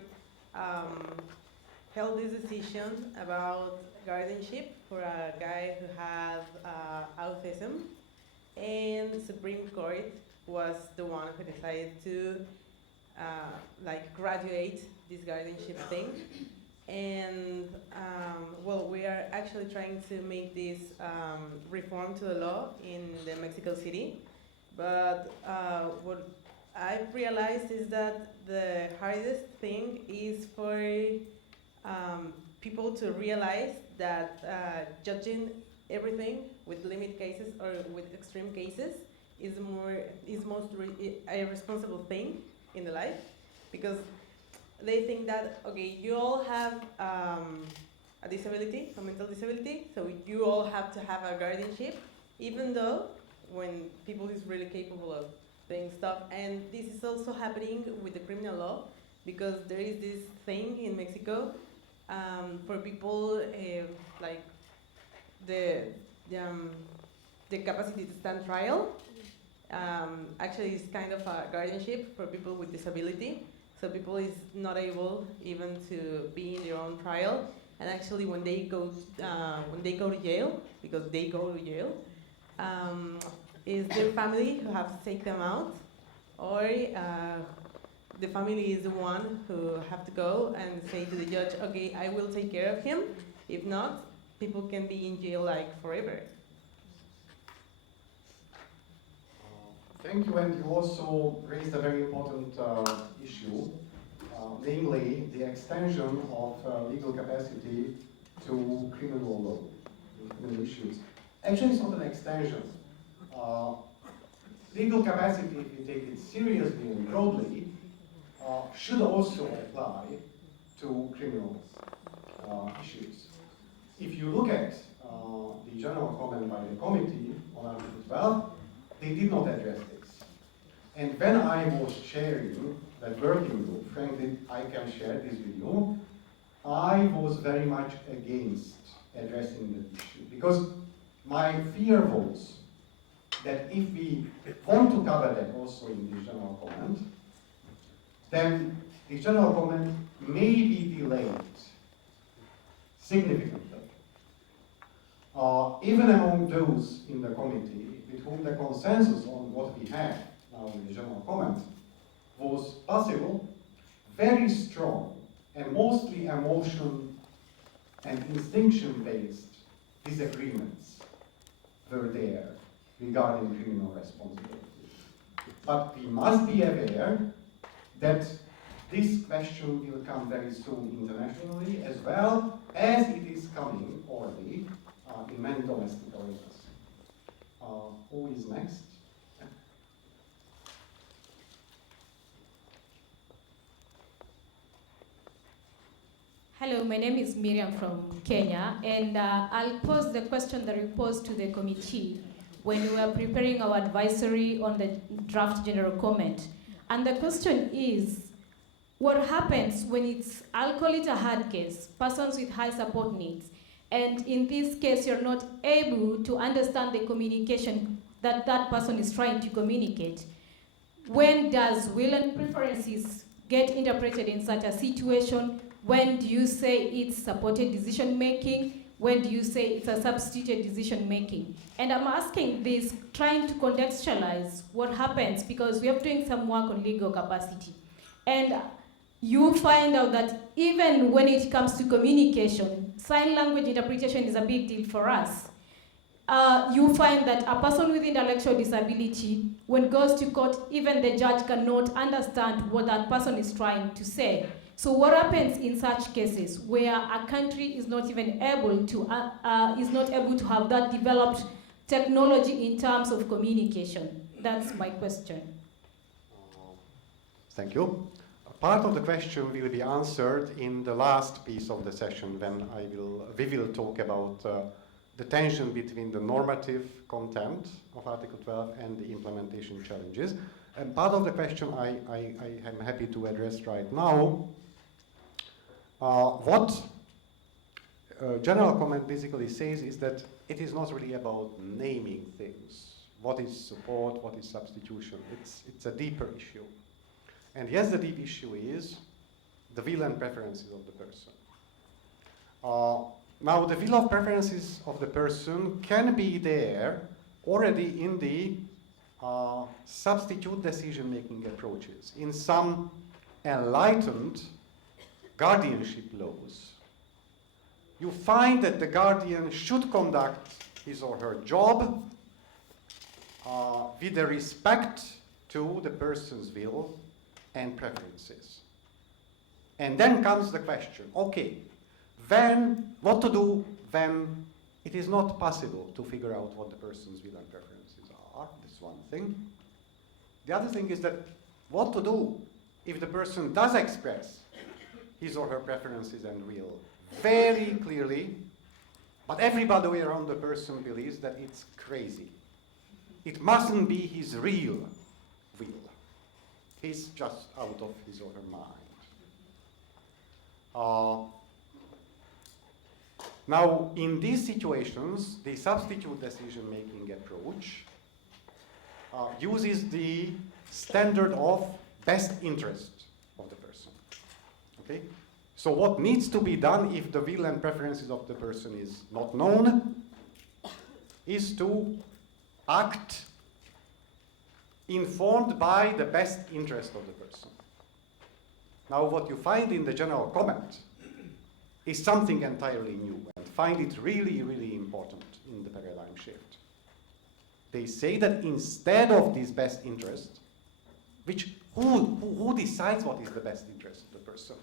held this decision about guardianship for a guy who had autism, and Supreme Court was the one who decided to graduate this guardianship thing. And well, we are actually trying to make this reform to the law in the Mexico City. But what I've realized is that the hardest thing is for people to realize that judging everything with limit cases or with extreme cases is a responsible thing in the life, because they think that, okay, you all have a disability, a mental disability, so you all have to have a guardianship, even though when people is really capable of doing stuff. And this is also happening with the criminal law, because there is this thing in Mexico for people like the capacity to stand trial. Actually, it's kind of a guardianship for people with disability. So people is not able even to be in their own trial, and actually when they go to jail, because they go to jail, is their family who have to take them out, or the family is the one who have to go and say to the judge, okay, I will take care of him. If not, people can be in jail like forever. Thank you, and you also raised a very important issue, namely the extension of legal capacity to criminal law, criminal issues. Actually, it's not an extension. Legal capacity, if you take it seriously and broadly, should also apply to criminal issues. If you look at the general comment by the committee on Article 12, they did not address this. And when I was chairing that working group, frankly, I can share this with you, I was very much against addressing the issue, because my fear was that if we want to cover that also in the general comment, then the general comment may be delayed significantly. Even among those in the committee with whom the consensus on what we have now in the general comment was possible, very strong and mostly emotion and instinction-based disagreements were there regarding criminal responsibility. But we must be aware that this question will come very soon internationally, as well as it is coming already in many domestic arenas. Who is next? Hello, my name is Miriam from Kenya, and I'll pose the question that we posed to the committee when we were preparing our advisory on the draft general comment. And the question is, what happens when it's, I'll call it a hard case, persons with high support needs, and in this case you're not able to understand the communication that that person is trying to communicate? When does will and preferences get interpreted in such a situation? When do you say it's supported decision making? When do you say it's a substituted decision making? And I'm asking this, trying to contextualize what happens, because we are doing some work on legal capacity. And you find out that even when it comes to communication, sign language interpretation is a big deal for us. You find that a person with intellectual disability, when goes to court, even the judge cannot understand what that person is trying to say. So what happens in such cases where a country is not even able to have that developed technology in terms of communication? That's my question. Thank you. Part of the question will be answered in the last piece of the session when we will talk about the tension between the normative content of Article 12 and the implementation challenges. And part of the question I am happy to address right now. What general comment basically says is that it is not really about naming things. What is support, what is substitution? It's a deeper issue. And yes, the deep issue is the will and preferences of the person. Now, the will of preferences of the person can be there already in the substitute decision-making approaches. In some enlightened guardianship laws, you find that the guardian should conduct his or her job with the respect to the person's will and preferences. And then comes the question, okay, what to do when it is not possible to figure out what the person's will and preferences are? That's one thing. The other thing is that what to do if the person does express his or her preferences and will very clearly, but everybody around the person believes that it's crazy. It mustn't be his real will. He's just out of his or her mind. Now, in these situations, the substitute decision-making approach uses the standard of best interest of the person. Okay? So what needs to be done if the will and preferences of the person is not known is to act informed by the best interest of the person. Now, what you find in the general comment is something entirely new, and find it really, really important in the paradigm shift. They say that instead of this best interest, which who decides what is the best interest of the person?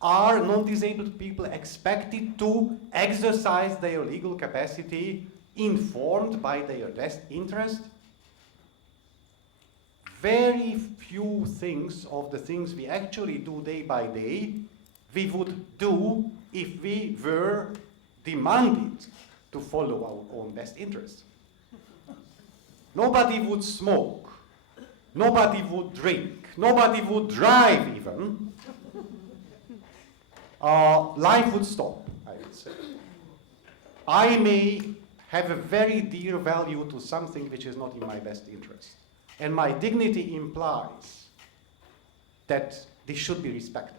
Are non-disabled people expected to exercise their legal capacity informed by their best interest? Very few things of the things we actually do day by day we would do if we were demanded to follow our own best interests. Nobody would smoke, nobody would drink, nobody would drive even. Life would stop, I would say. I may have a very dear value to something which is not in my best interest. And my dignity implies that this should be respected.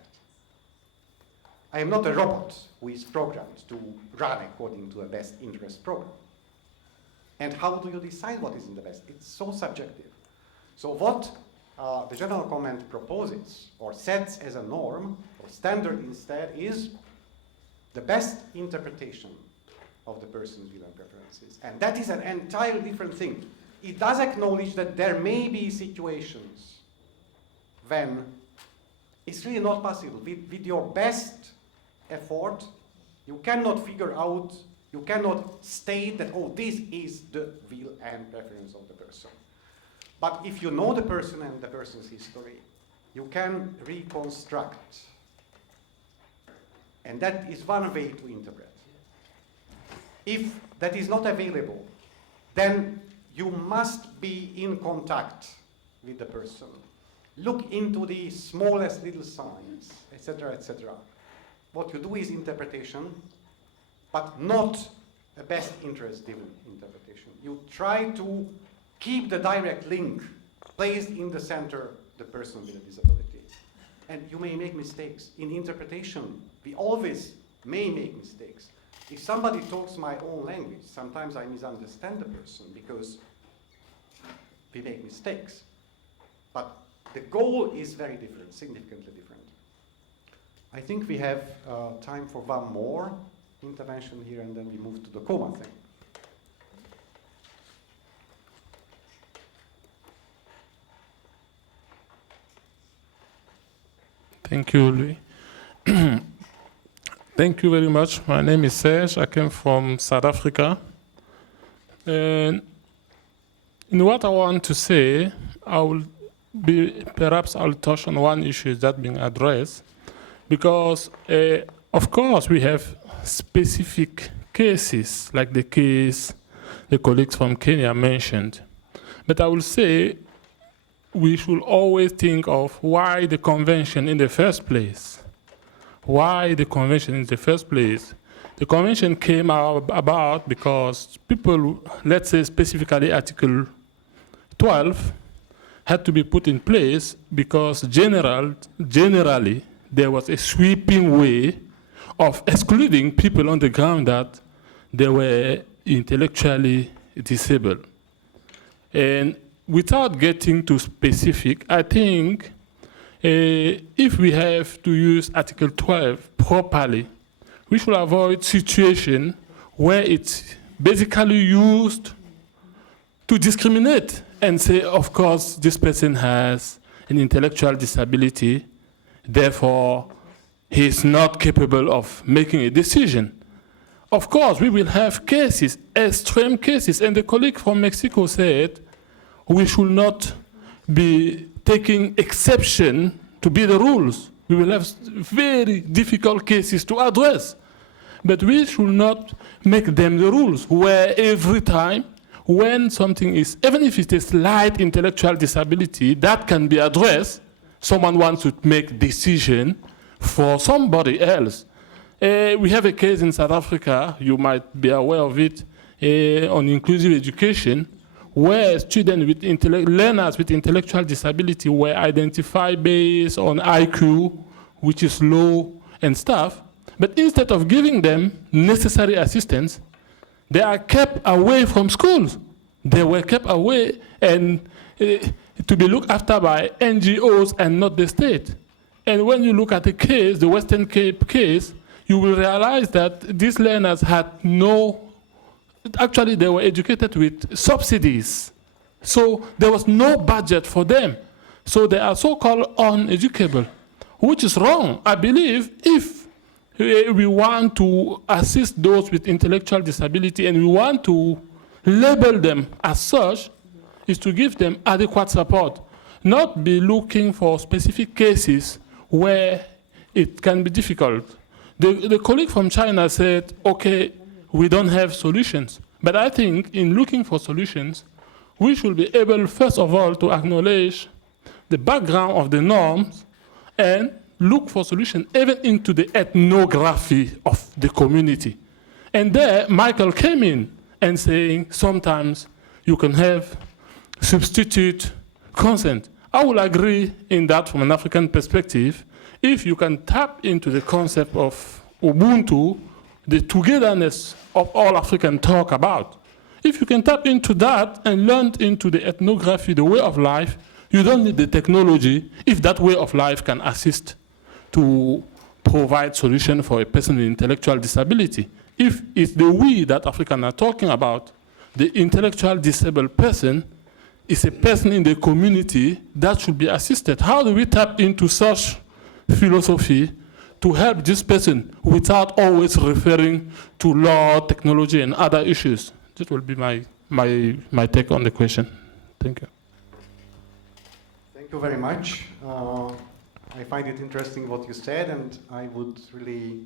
I am not a robot who is programmed to run according to a best interest program. And how do you decide what is in the best? It's so subjective. So what the general comment proposes or sets as a norm or standard instead is the best interpretation of the person's view and preferences. And that is an entirely different thing. It does acknowledge that there may be situations when it's really not possible. With your best effort, you cannot figure out, you cannot state that, oh, this is the will and preference of the person. But if you know the person and the person's history, you can reconstruct. And that is one way to interpret. If that is not available, then you must be in contact with the person. Look into the smallest little signs, etc., etc. What you do is interpretation, but not a best interest-driven interpretation. You try to keep the direct link placed in the center, the person with a disability. And you may make mistakes. In interpretation, we always may make mistakes. If somebody talks my own language, sometimes I misunderstand the person because we make mistakes. But the goal is very different, significantly different. I think we have time for one more intervention here, and then we move to the coma thing. Thank you, Louis. Thank you very much. My name is Serge. I came from South Africa. And in what I want to say, perhaps I'll touch on one issue that being addressed, because of course we have specific cases, like the case the colleagues from Kenya mentioned. But I will say we should always think of why the convention in the first place. Why the convention in the first place? The convention came about because people, let's say specifically Article 12, had to be put in place because generally there was a sweeping way of excluding people on the ground that they were intellectually disabled. And without getting too specific, I think if we have to use Article 12 properly, we should avoid situations where it's basically used to discriminate and say, of course, this person has an intellectual disability, therefore he's not capable of making a decision. Of course, we will have cases, extreme cases, and the colleague from Mexico said we should not be taking exception to be the rules. We will have very difficult cases to address. But we should not make them the rules, where every time when something is, even if it's a slight intellectual disability, that can be addressed, someone wants to make decision for somebody else. We have a case in South Africa, you might be aware of it, on inclusive education, where students with learners with intellectual disability were identified based on IQ, which is low and stuff. But instead of giving them necessary assistance, they are kept away from schools. They were kept away and to be looked after by NGOs and not the state. And when you look at the case, the Western Cape case, you will realize that these learners had actually they were educated with subsidies. So there was no budget for them. So they are so-called uneducable, which is wrong. I believe if we want to assist those with intellectual disability and we want to label them as such, is to give them adequate support, not be looking for specific cases where it can be difficult. The colleague from China said, okay, we don't have solutions. But I think in looking for solutions, we should be able, first of all, to acknowledge the background of the norms and look for solutions even into the ethnography of the community. And there, Michael came in and saying sometimes you can have substitute consent. I will agree in that from an African perspective. If you can tap into the concept of Ubuntu, the togetherness of all African talk about, if you can tap into that and learn into the ethnography, the way of life, you don't need the technology if that way of life can assist to provide solution for a person with intellectual disability. If it's the we that Africans are talking about, the intellectual disabled person is a person in the community that should be assisted. How do we tap into such philosophy to help this person without always referring to law, technology, and other issues? That will be my take on the question. Thank you. Thank you very much. I find it interesting what you said, and I would really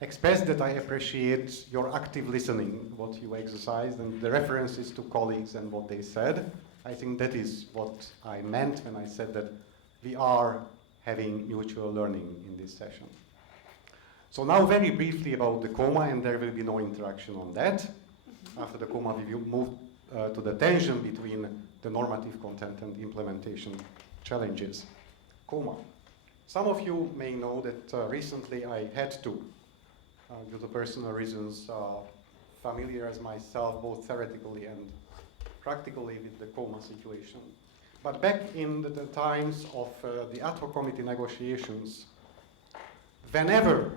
express that I appreciate your active listening, what you exercised, and the references to colleagues and what they said. I think that is what I meant when I said that we are having mutual learning in this session. So now very briefly about the coma, and there will be no interaction on that. After the coma, we will move to the tension between the normative content and implementation challenges. Coma. Some of you may know that recently I had to, due to personal reasons, familiarize myself both theoretically and practically with the coma situation. But back in the times of the ad hoc committee negotiations, whenever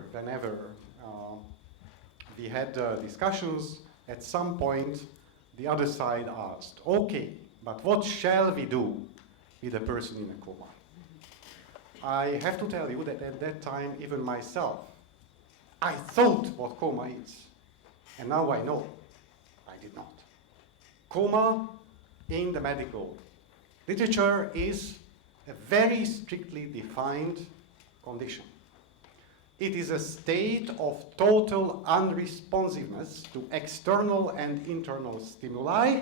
we had discussions, at some point the other side asked, okay, but what shall we do with a person in a coma? I have to tell you that at that time, even myself, I thought what coma is, and now I know I did not. Coma in the medical literature is a very strictly defined condition. It is a state of total unresponsiveness to external and internal stimuli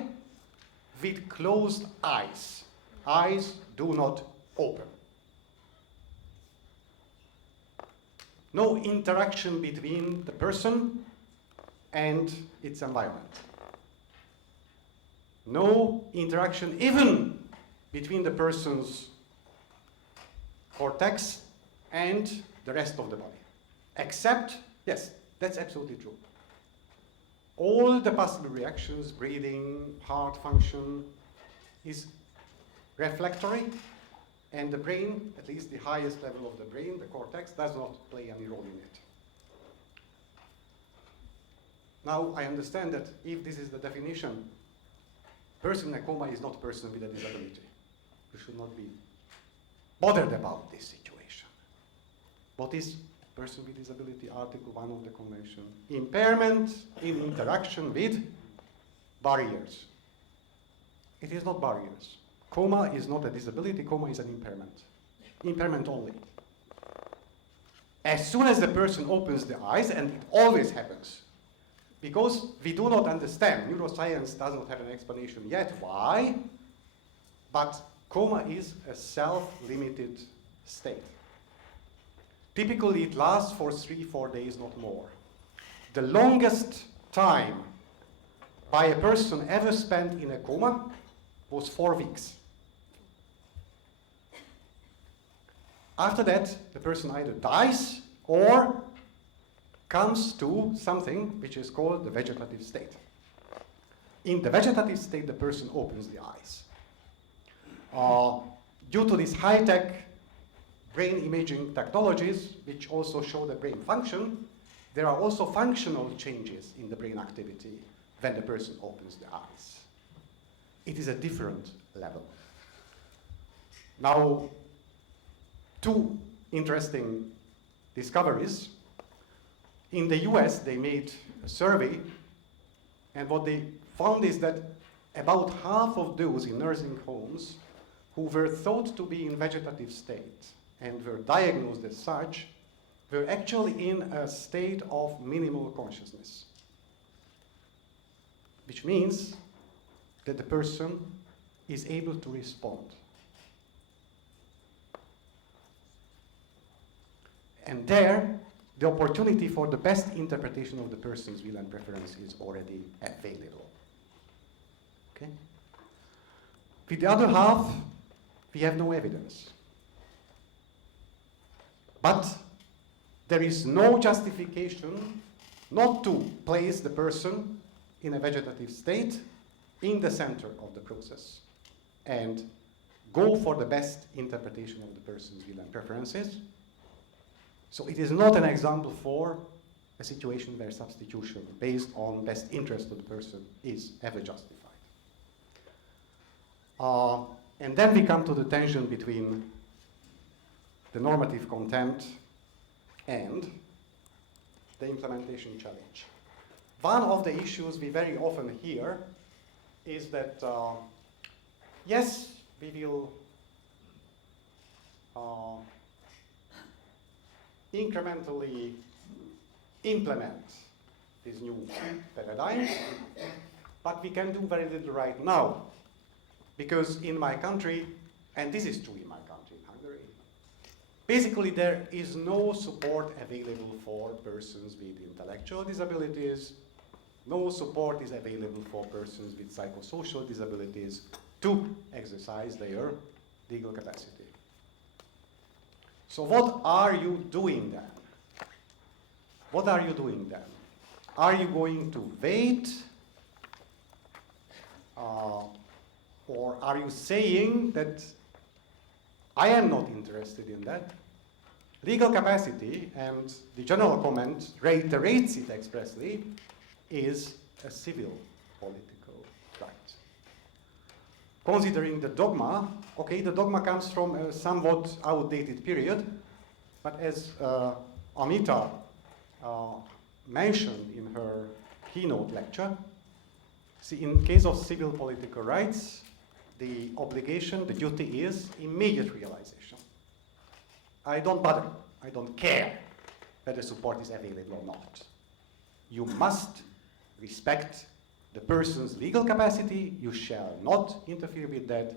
with closed eyes. Eyes do not open. No interaction between the person and its environment. No interaction even between the person's cortex and the rest of the body. Except, yes, that's absolutely true. All the possible reactions, breathing, heart function, is reflectory, and the brain, at least the highest level of the brain, the cortex, does not play any role in it. Now, I understand that if this is the definition, person in a coma is not a person with a disability. You should not be bothered about this situation. What is person with disability? Article 1 of the Convention. Impairment in interaction with barriers. It is not barriers. Coma is not a disability, coma is an impairment. Impairment only. As soon as the person opens the eyes, and it always happens, because we do not understand, neuroscience does not have an explanation yet why, but coma is a self-limited state. Typically it lasts for 3-4 days, not more. The longest time by a person ever spent in a coma was 4 weeks. After that, the person either dies or comes to something which is called the vegetative state. In the vegetative state, the person opens the eyes. Due to these high-tech brain imaging technologies, which also show the brain function, there are also functional changes in the brain activity when the person opens the eyes. It is a different level. Now, 2 interesting discoveries. In the US, they made a survey, and what they found is that about half of those in nursing homes who were thought to be in vegetative state and were diagnosed as such we're actually in a state of minimal consciousness, which means that the person is able to respond. And there, the opportunity for the best interpretation of the person's will and preference is already available. Okay? With the other half, we have no evidence. But there is no justification not to place the person in a vegetative state in the center of the process and go for the best interpretation of the person's will and preferences. So it is not an example for a situation where substitution based on best interest of the person is ever justified. And then we come to the tension between the normative content and the implementation challenge. One of the issues we very often hear is that, yes, we will incrementally implement this new paradigm, but we can do very little right now. Because in my country, and this is true in my country, in Hungary, basically there is no support available for persons with intellectual disabilities, no support is available for persons with psychosocial disabilities to exercise their legal capacity. So what are you doing then? What are you doing then? Are you going to wait? Or are you saying that I am not interested in that? Legal capacity, and the general comment reiterates it expressly, is a civil political right. Considering the dogma, okay, the dogma comes from a somewhat outdated period, but as Amita mentioned in her keynote lecture, see, in case of civil political rights, the obligation, the duty is immediate realization. I don't bother, I don't care whether support is available or not. You must respect the person's legal capacity, you shall not interfere with that,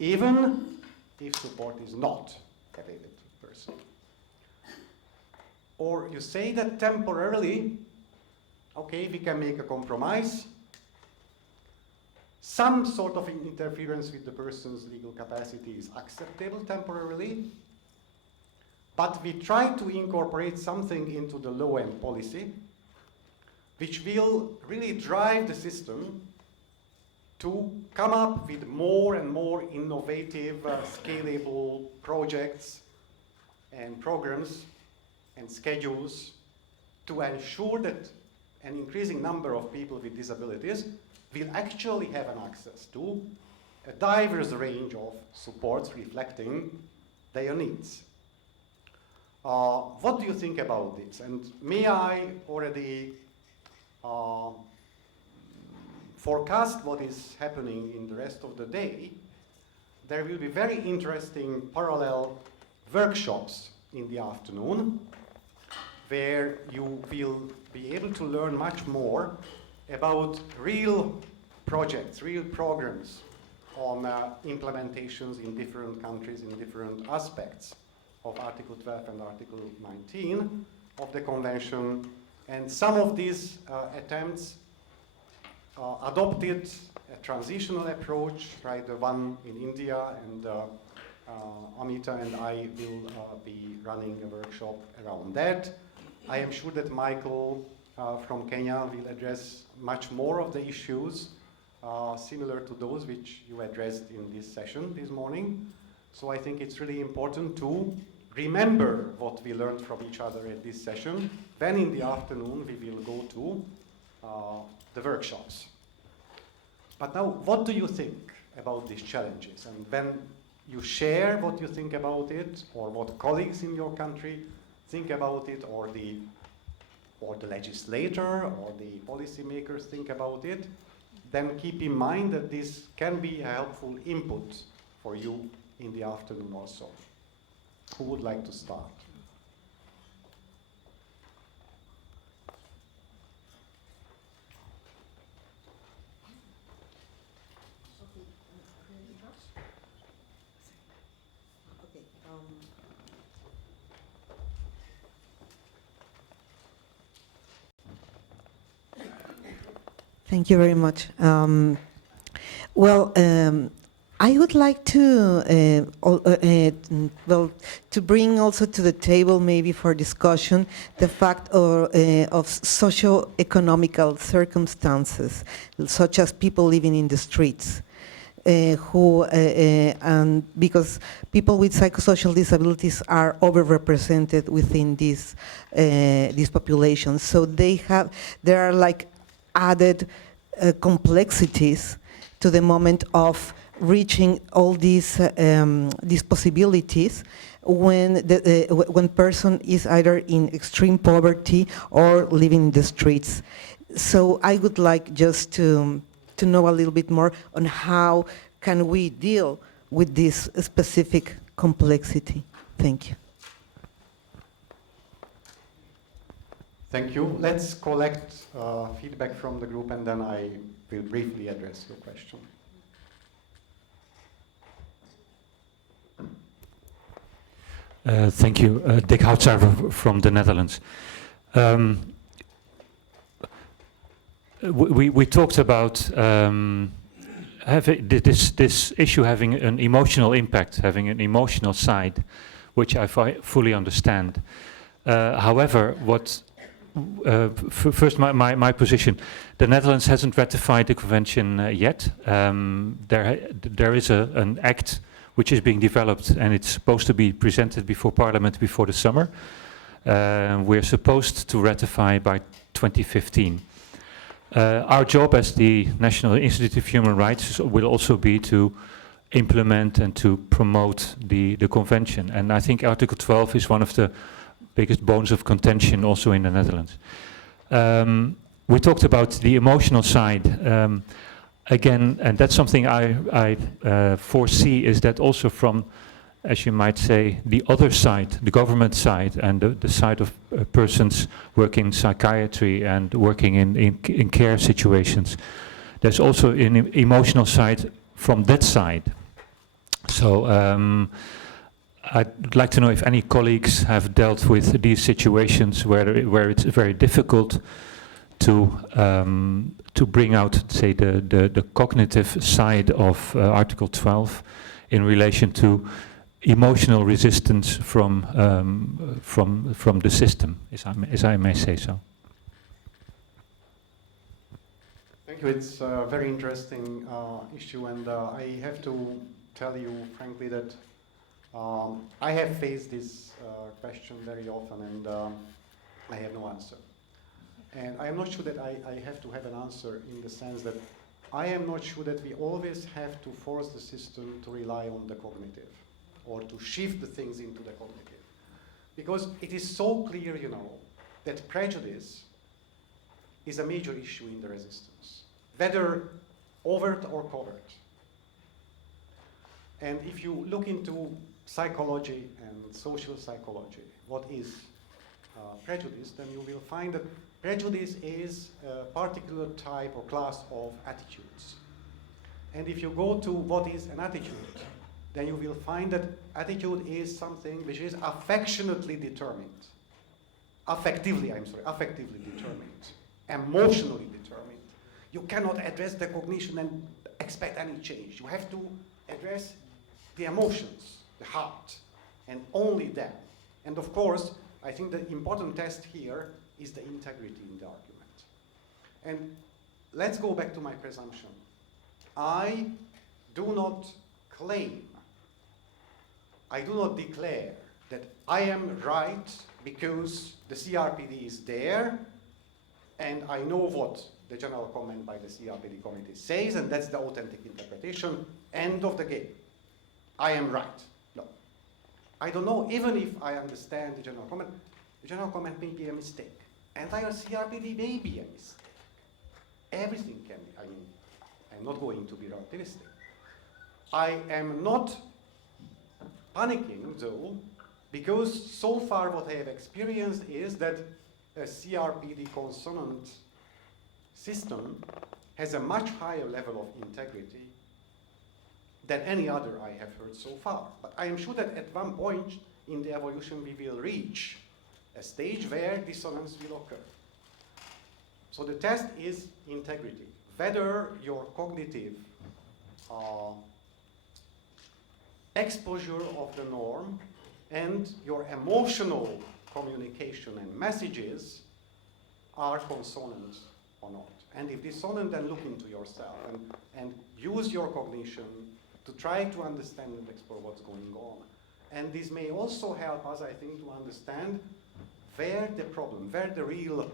even if support is not available to the person. Or you say that temporarily, okay, we can make a compromise, some sort of interference with the person's legal capacity is acceptable temporarily, but we try to incorporate something into the law and policy which will really drive the system to come up with more and more innovative, scalable projects and programs and schedules to ensure that an increasing number of people with disabilities will actually have an access to a diverse range of supports reflecting their needs. What do you think about this? And may I already forecast what is happening in the rest of the day? There will be very interesting parallel workshops in the afternoon where you will be able to learn much more about real projects, real programs on implementations in different countries in different aspects of Article 12 and Article 19 of the Convention. And some of these attempts adopted a transitional approach, right? The one in India, and Amita and I will be running a workshop around that. I am sure that Michael from Kenya will address much more of the issues similar to those which you addressed in this session this morning. So I think it's really important to remember what we learned from each other at this session. Then in the afternoon we will go to the workshops. But now, what do you think about these challenges? And when you share what you think about it, or what colleagues in your country think about it, or the legislator or the policymakers think about it, then keep in mind that this can be a helpful input for you in the afternoon also. Who would like to start? Thank you very much. I would like to, to bring also to the table, maybe for discussion, the fact of socio-economical circumstances, such as people living in the streets, and because people with psychosocial disabilities are overrepresented within these populations, so there are like added complexities to the moment of reaching all these possibilities when person is either in extreme poverty or living in the streets. So I would like just to know a little bit more on how can we deal with this specific complexity. Thank you. Thank you. Let's collect feedback from the group, and then I will briefly address your question. Thank you. Dick Houtzuiver from the Netherlands. We talked about having this issue having an emotional impact, having an emotional side, which I fully understand. However, first my position, the Netherlands hasn't ratified the convention yet. There is an act which is being developed, and it's supposed to be presented before Parliament before the summer. We're supposed to ratify by 2015. Our job as the National Institute of Human Rights will also be to implement and to promote the convention. And I think Article 12 is one of the biggest bones of contention also in the Netherlands. We talked about the emotional side. Again, and that's something I foresee, is that also from, as you might say, the other side, the government side, and the side of persons working in psychiatry and working in care situations. There's also an emotional side from that side. So I'd like to know if any colleagues have dealt with these situations where it's very difficult to bring out, say, the cognitive side of Article 12 in relation to emotional resistance from the system, as I may say so. Thank you. It's a very interesting issue, and I have to tell you frankly that I have faced this question very often, and I have no answer. And I am not sure that I have to have an answer, in the sense that I am not sure that we always have to force the system to rely on the cognitive, or to shift the things into the cognitive. Because it is so clear, you know, that prejudice is a major issue in the resistance, whether overt or covert. And if you look into psychology and social psychology, what is prejudice, then you will find that prejudice is a particular type or class of attitudes. And if you go to what is an attitude, then you will find that attitude is something which is affectively determined, emotionally determined. You cannot address the cognition and expect any change. You have to address the emotions, the heart, and only then. And of course, I think the important test here is the integrity in the argument. And let's go back to my presumption. I do not claim, I do not declare that I am right because the CRPD is there and I know what the general comment by the CRPD committee says, and that's the authentic interpretation, end of the game. I am right. No. I don't know, even if I understand the general comment may be a mistake. Entire CRPD may be a mistake. Everything can be. I mean, I'm not going to be relativistic. I am not panicking, though, because so far what I have experienced is that a CRPD consonant system has a much higher level of integrity than any other I have heard so far. But I am sure that at one point in the evolution we will reach a stage where dissonance will occur. So the test is integrity. Whether your cognitive exposure of the norm and your emotional communication and messages are consonant or not. And if dissonant, then look into yourself and use your cognition to try to understand and explore what's going on. And this may also help us, I think, to understand where the real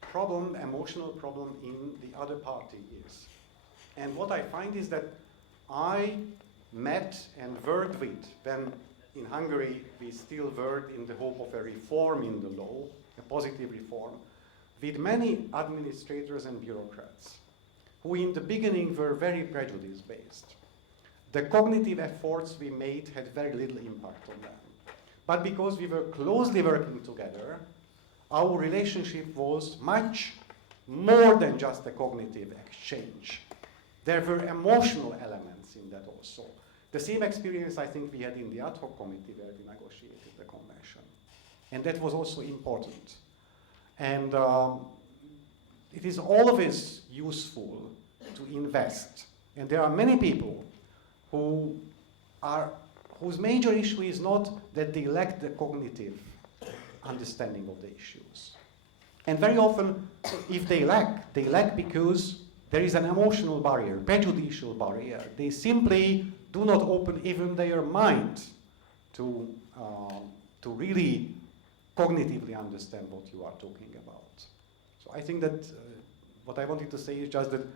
problem, emotional problem in the other party is. And what I find is that I met and worked with, when in Hungary we still worked in the hope of a reform in the law, a positive reform, with many administrators and bureaucrats who in the beginning were very prejudice-based. The cognitive efforts we made had very little impact on them. But because we were closely working together, our relationship was much more than just a cognitive exchange. There were emotional elements in that also. The same experience I think we had in the ad hoc committee where we negotiated the convention. And that was also important. And it is always useful to invest. And there are many people whose major issue is not that they lack the cognitive understanding of the issues. And very often, if they lack because there is an emotional barrier, prejudicial barrier. They simply do not open even their mind to really cognitively understand what you are talking about. So I think that what I wanted to say is just that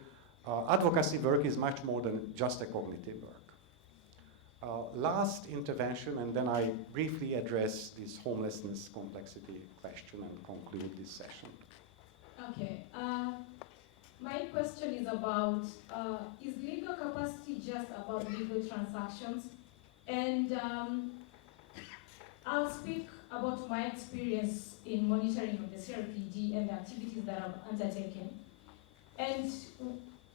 advocacy work is much more than just a cognitive work. Last intervention, and then I briefly address this homelessness complexity question and conclude this session. Okay. My question is about, is legal capacity just about legal transactions? And I'll speak about my experience in monitoring of the CRPD and the activities that I've undertaken. And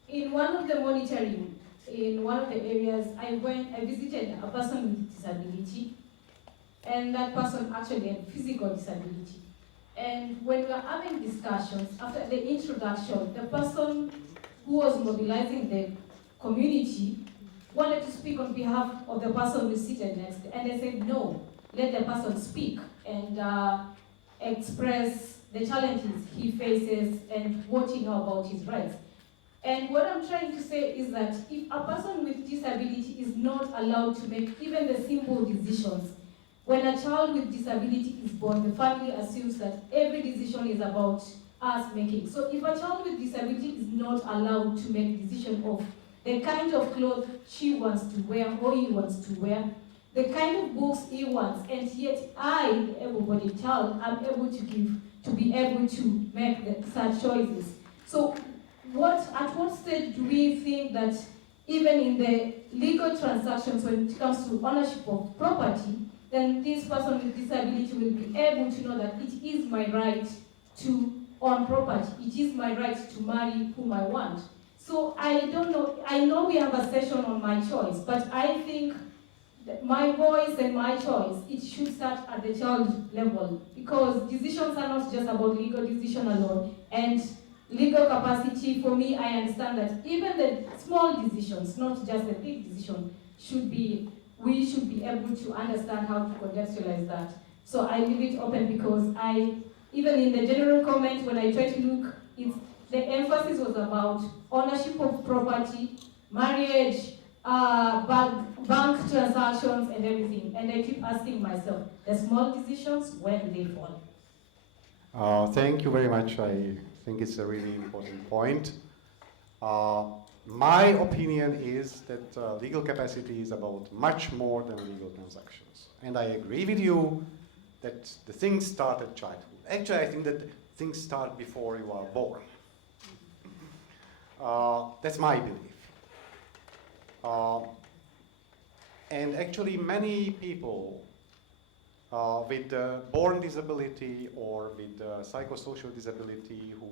in one of the monitoring, in one of the areas, I visited a person with disability, and that person actually had physical disability. And when we were having discussions, after the introduction, the person who was mobilizing the community wanted to speak on behalf of the person who is seated next. And they said, no, let the person speak and express the challenges he faces and what he knows about his rights. And what I'm trying to say is that if a person with disability is not allowed to make even the simple decisions, when a child with disability is born, the family assumes that every decision is about us making. So if a child with disability is not allowed to make decision of the kind of clothes she wants to wear or he wants to wear, the kind of books he wants, and yet I, the able-bodied child, am able to be able to make such choices. So at what stage do we think that even in the legal transactions when it comes to ownership of property, then this person with disability will be able to know that it is my right to own property. It is my right to marry whom I want. So I don't know, I know we have a session on my choice, but I think that my voice and my choice, it should start at the child level, because decisions are not just about legal decision alone. And legal capacity, for me, I understand that even the small decisions, not just the big decision, we should be able to understand how to contextualize that. So I leave it open because even in the general comment, when I try to look, the emphasis was about ownership of property, marriage, bank transactions, and everything. And I keep asking myself, the small decisions, where do they fall? Thank you very much. I think it's a really important point. My opinion is that legal capacity is about much more than legal transactions. And I agree with you that the things start at childhood. Actually, I think that things start before you are born. That's my belief. And actually, many people with born disability or with psychosocial disability who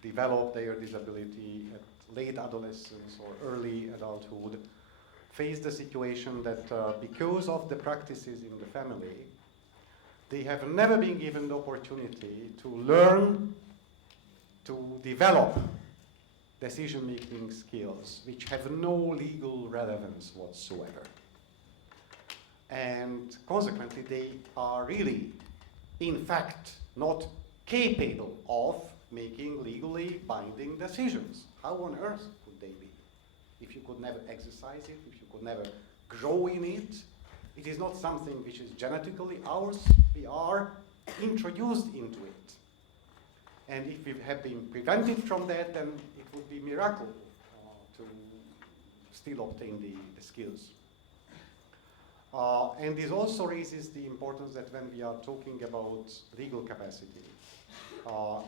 develop their disability at late adolescence or early adulthood face the situation that because of the practices in the family, they have never been given the opportunity to learn to develop decision-making skills which have no legal relevance whatsoever. And consequently, they are really, in fact, not capable of making legally binding decisions. How on earth could they be? If you could never exercise it, if you could never grow in it, it is not something which is genetically ours. We are introduced into it. And if we have been prevented from that, then it would be a miracle to still obtain the skills. And this also raises the importance that when we are talking about legal capacity,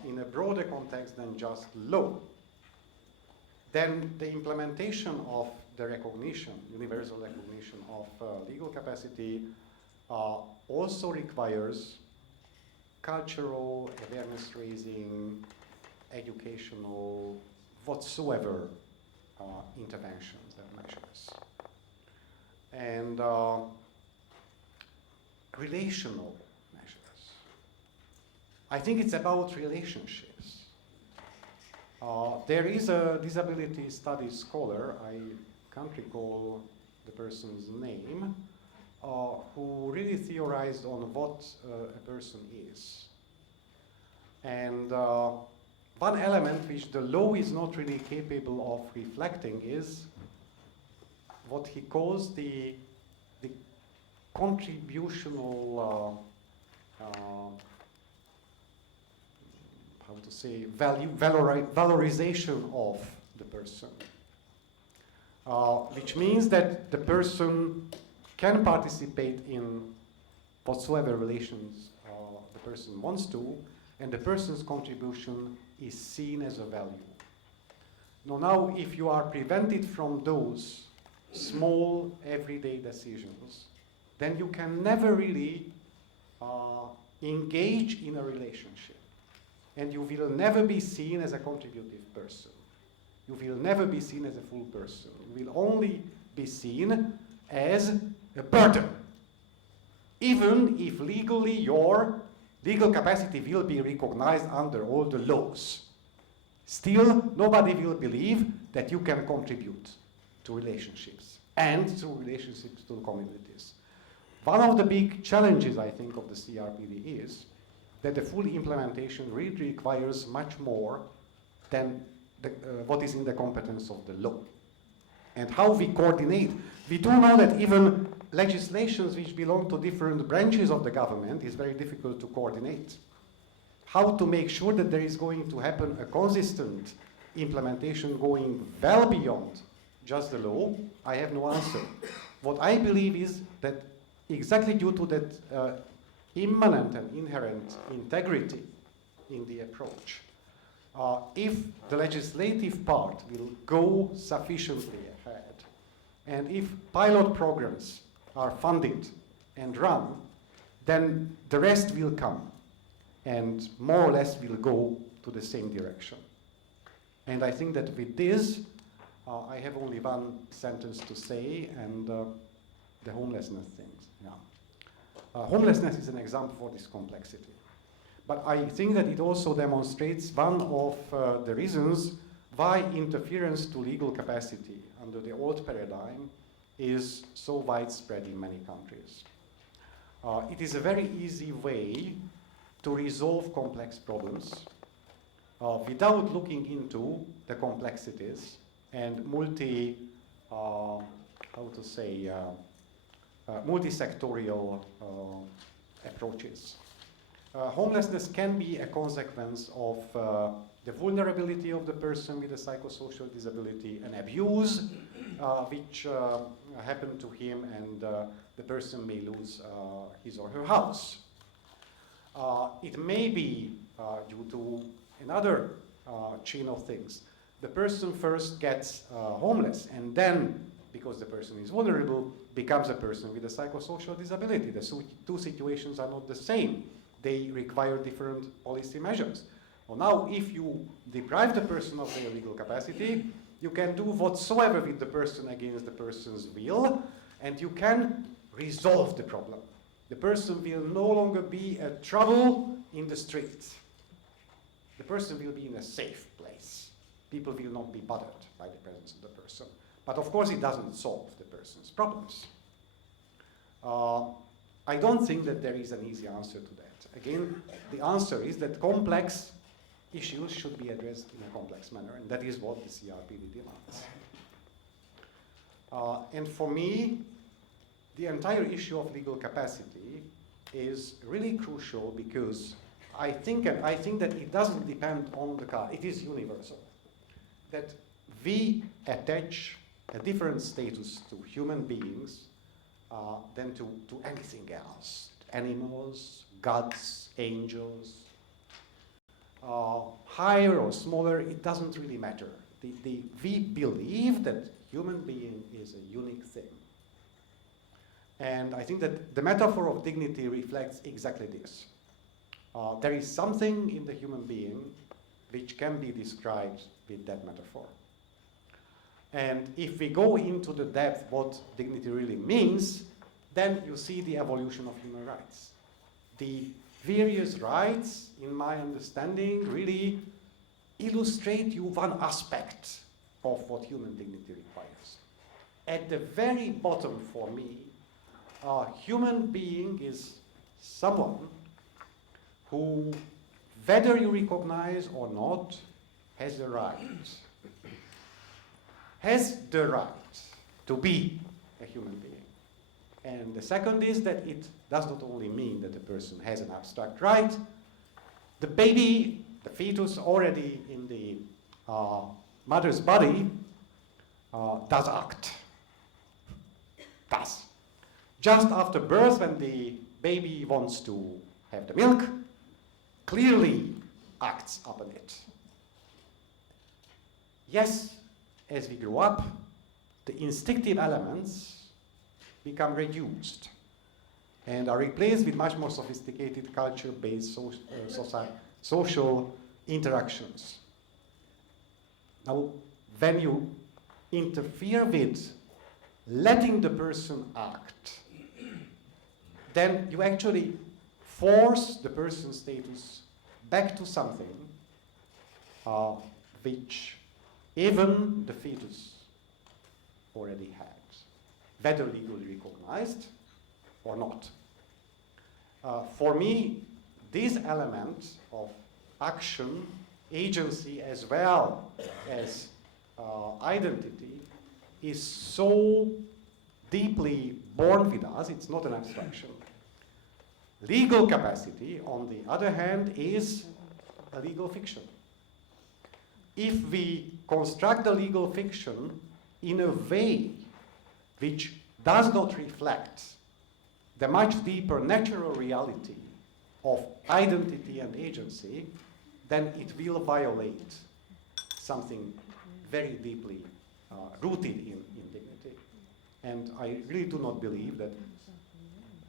in a broader context than just law, then the implementation of the recognition, universal recognition of legal capacity also requires cultural, awareness raising, educational, whatsoever interventions and measures. And relational measures. I think it's about relationships. There is a disability studies scholar, I can't recall the person's name, who really theorized on what a person is. And one element which the law is not really capable of reflecting is what he calls the contributional, how to say, valorization of the person. Which means that the person can participate in whatsoever relations the person wants to, and the person's contribution is seen as a value. Now, if you are prevented from those small everyday decisions, then you can never really engage in a relationship. And you will never be seen as a contributive person. You will never be seen as a full person. You will only be seen as a burden. Even if legally your legal capacity will be recognized under all the laws, still nobody will believe that you can contribute to relationships and through relationships to communities. One of the big challenges, I think, of the CRPD is that the full implementation really requires much more than what is in the competence of the law. And how we coordinate. We do know that even legislations which belong to different branches of the government is very difficult to coordinate. How to make sure that there is going to happen a consistent implementation going well beyond just the law, I have no answer. What I believe is that exactly due to that immanent and inherent integrity in the approach, if the legislative part will go sufficiently ahead, and if pilot programs are funded and run, then the rest will come and more or less will go to the same direction. And I think that with this, I have only one sentence to say, and the homelessness things. Yeah. Homelessness is an example for this complexity. But I think that it also demonstrates one of the reasons why interference to legal capacity under the old paradigm is so widespread in many countries. It is a very easy way to resolve complex problems without looking into the complexities and multi-sectorial approaches. Homelessness can be a consequence of the vulnerability of the person with a psychosocial disability, an abuse which happened to him, and the person may lose his or her house. It may be due to another chain of things. The person first gets homeless, and then, because the person is vulnerable, becomes a person with a psychosocial disability. The two situations are not the same. They require different policy measures. Well, now, if you deprive the person of their legal capacity, you can do whatsoever with the person against the person's will, and you can resolve the problem. The person will no longer be a trouble in the streets. The person will be in a safe place. People will not be bothered by the presence of the person. But of course, it doesn't solve the person's problems. I don't think that there is an easy answer to that. Again, the answer is that complex issues should be addressed in a complex manner, and that is what the CRPD demands. And for me, the entire issue of legal capacity is really crucial because I think that it doesn't depend on the card. It is universal. That we attach a different status to human beings than to anything else. Animals, gods, angels, higher or smaller, it doesn't really matter. We believe that human being is a unique thing. And I think that the metaphor of dignity reflects exactly this. There is something in the human being which can be described with that metaphor. And if we go into the depth what dignity really means, then you see the evolution of human rights. The various rights, in my understanding, really illustrate you one aspect of what human dignity requires. At the very bottom for me, a human being is someone who, whether you recognize or not, has a right. Has the right to be a human being. And the second is that it does not only mean that the person has an abstract right. The baby, the fetus already in the mother's body does act. Does. Just after birth, when the baby wants to have the milk, clearly acts upon it. Yes, as we grow up, the instinctive elements become reduced and are replaced with much more sophisticated culture-based social interactions. Now, when you interfere with letting the person act, then you actually force the person's status back to something which even the fetus already had, whether legally recognized or not. For me, this element of action, agency, as well as identity is so deeply born with us, it's not an abstraction. Legal capacity, on the other hand, is a legal fiction. If we construct the legal fiction in a way which does not reflect the much deeper natural reality of identity and agency, then it will violate something very deeply rooted in dignity. And I really do not believe that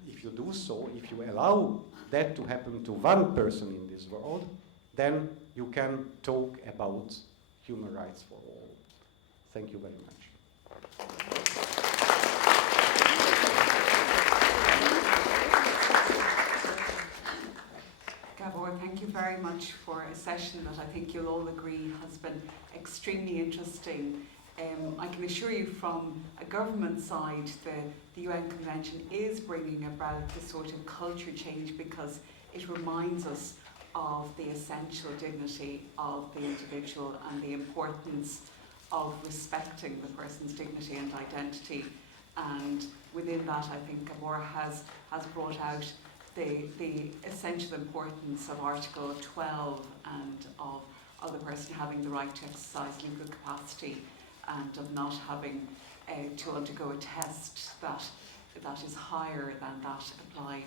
if you do so, if you allow that to happen to one person in this world, then you can talk about human rights for all. Thank you very much. Gabor, thank you very much for a session that I think you'll all agree has been extremely interesting. I can assure you from a government side, the UN Convention is bringing about this sort of culture change because it reminds us of the essential dignity of the individual and the importance of respecting the person's dignity and identity. And within that, I think Gabor has brought out the essential importance of Article 12 and of the person having the right to exercise legal capacity and of not having to undergo a test that is higher than that applied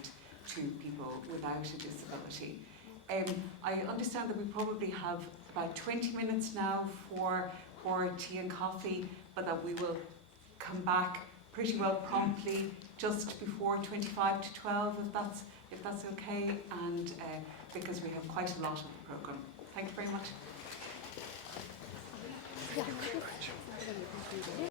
to people without a disability. I understand that we probably have about 20 minutes now for tea and coffee, but that we will come back pretty well promptly just before 25 to 12, if that's okay, and because we have quite a lot of the programme. Thank you very much.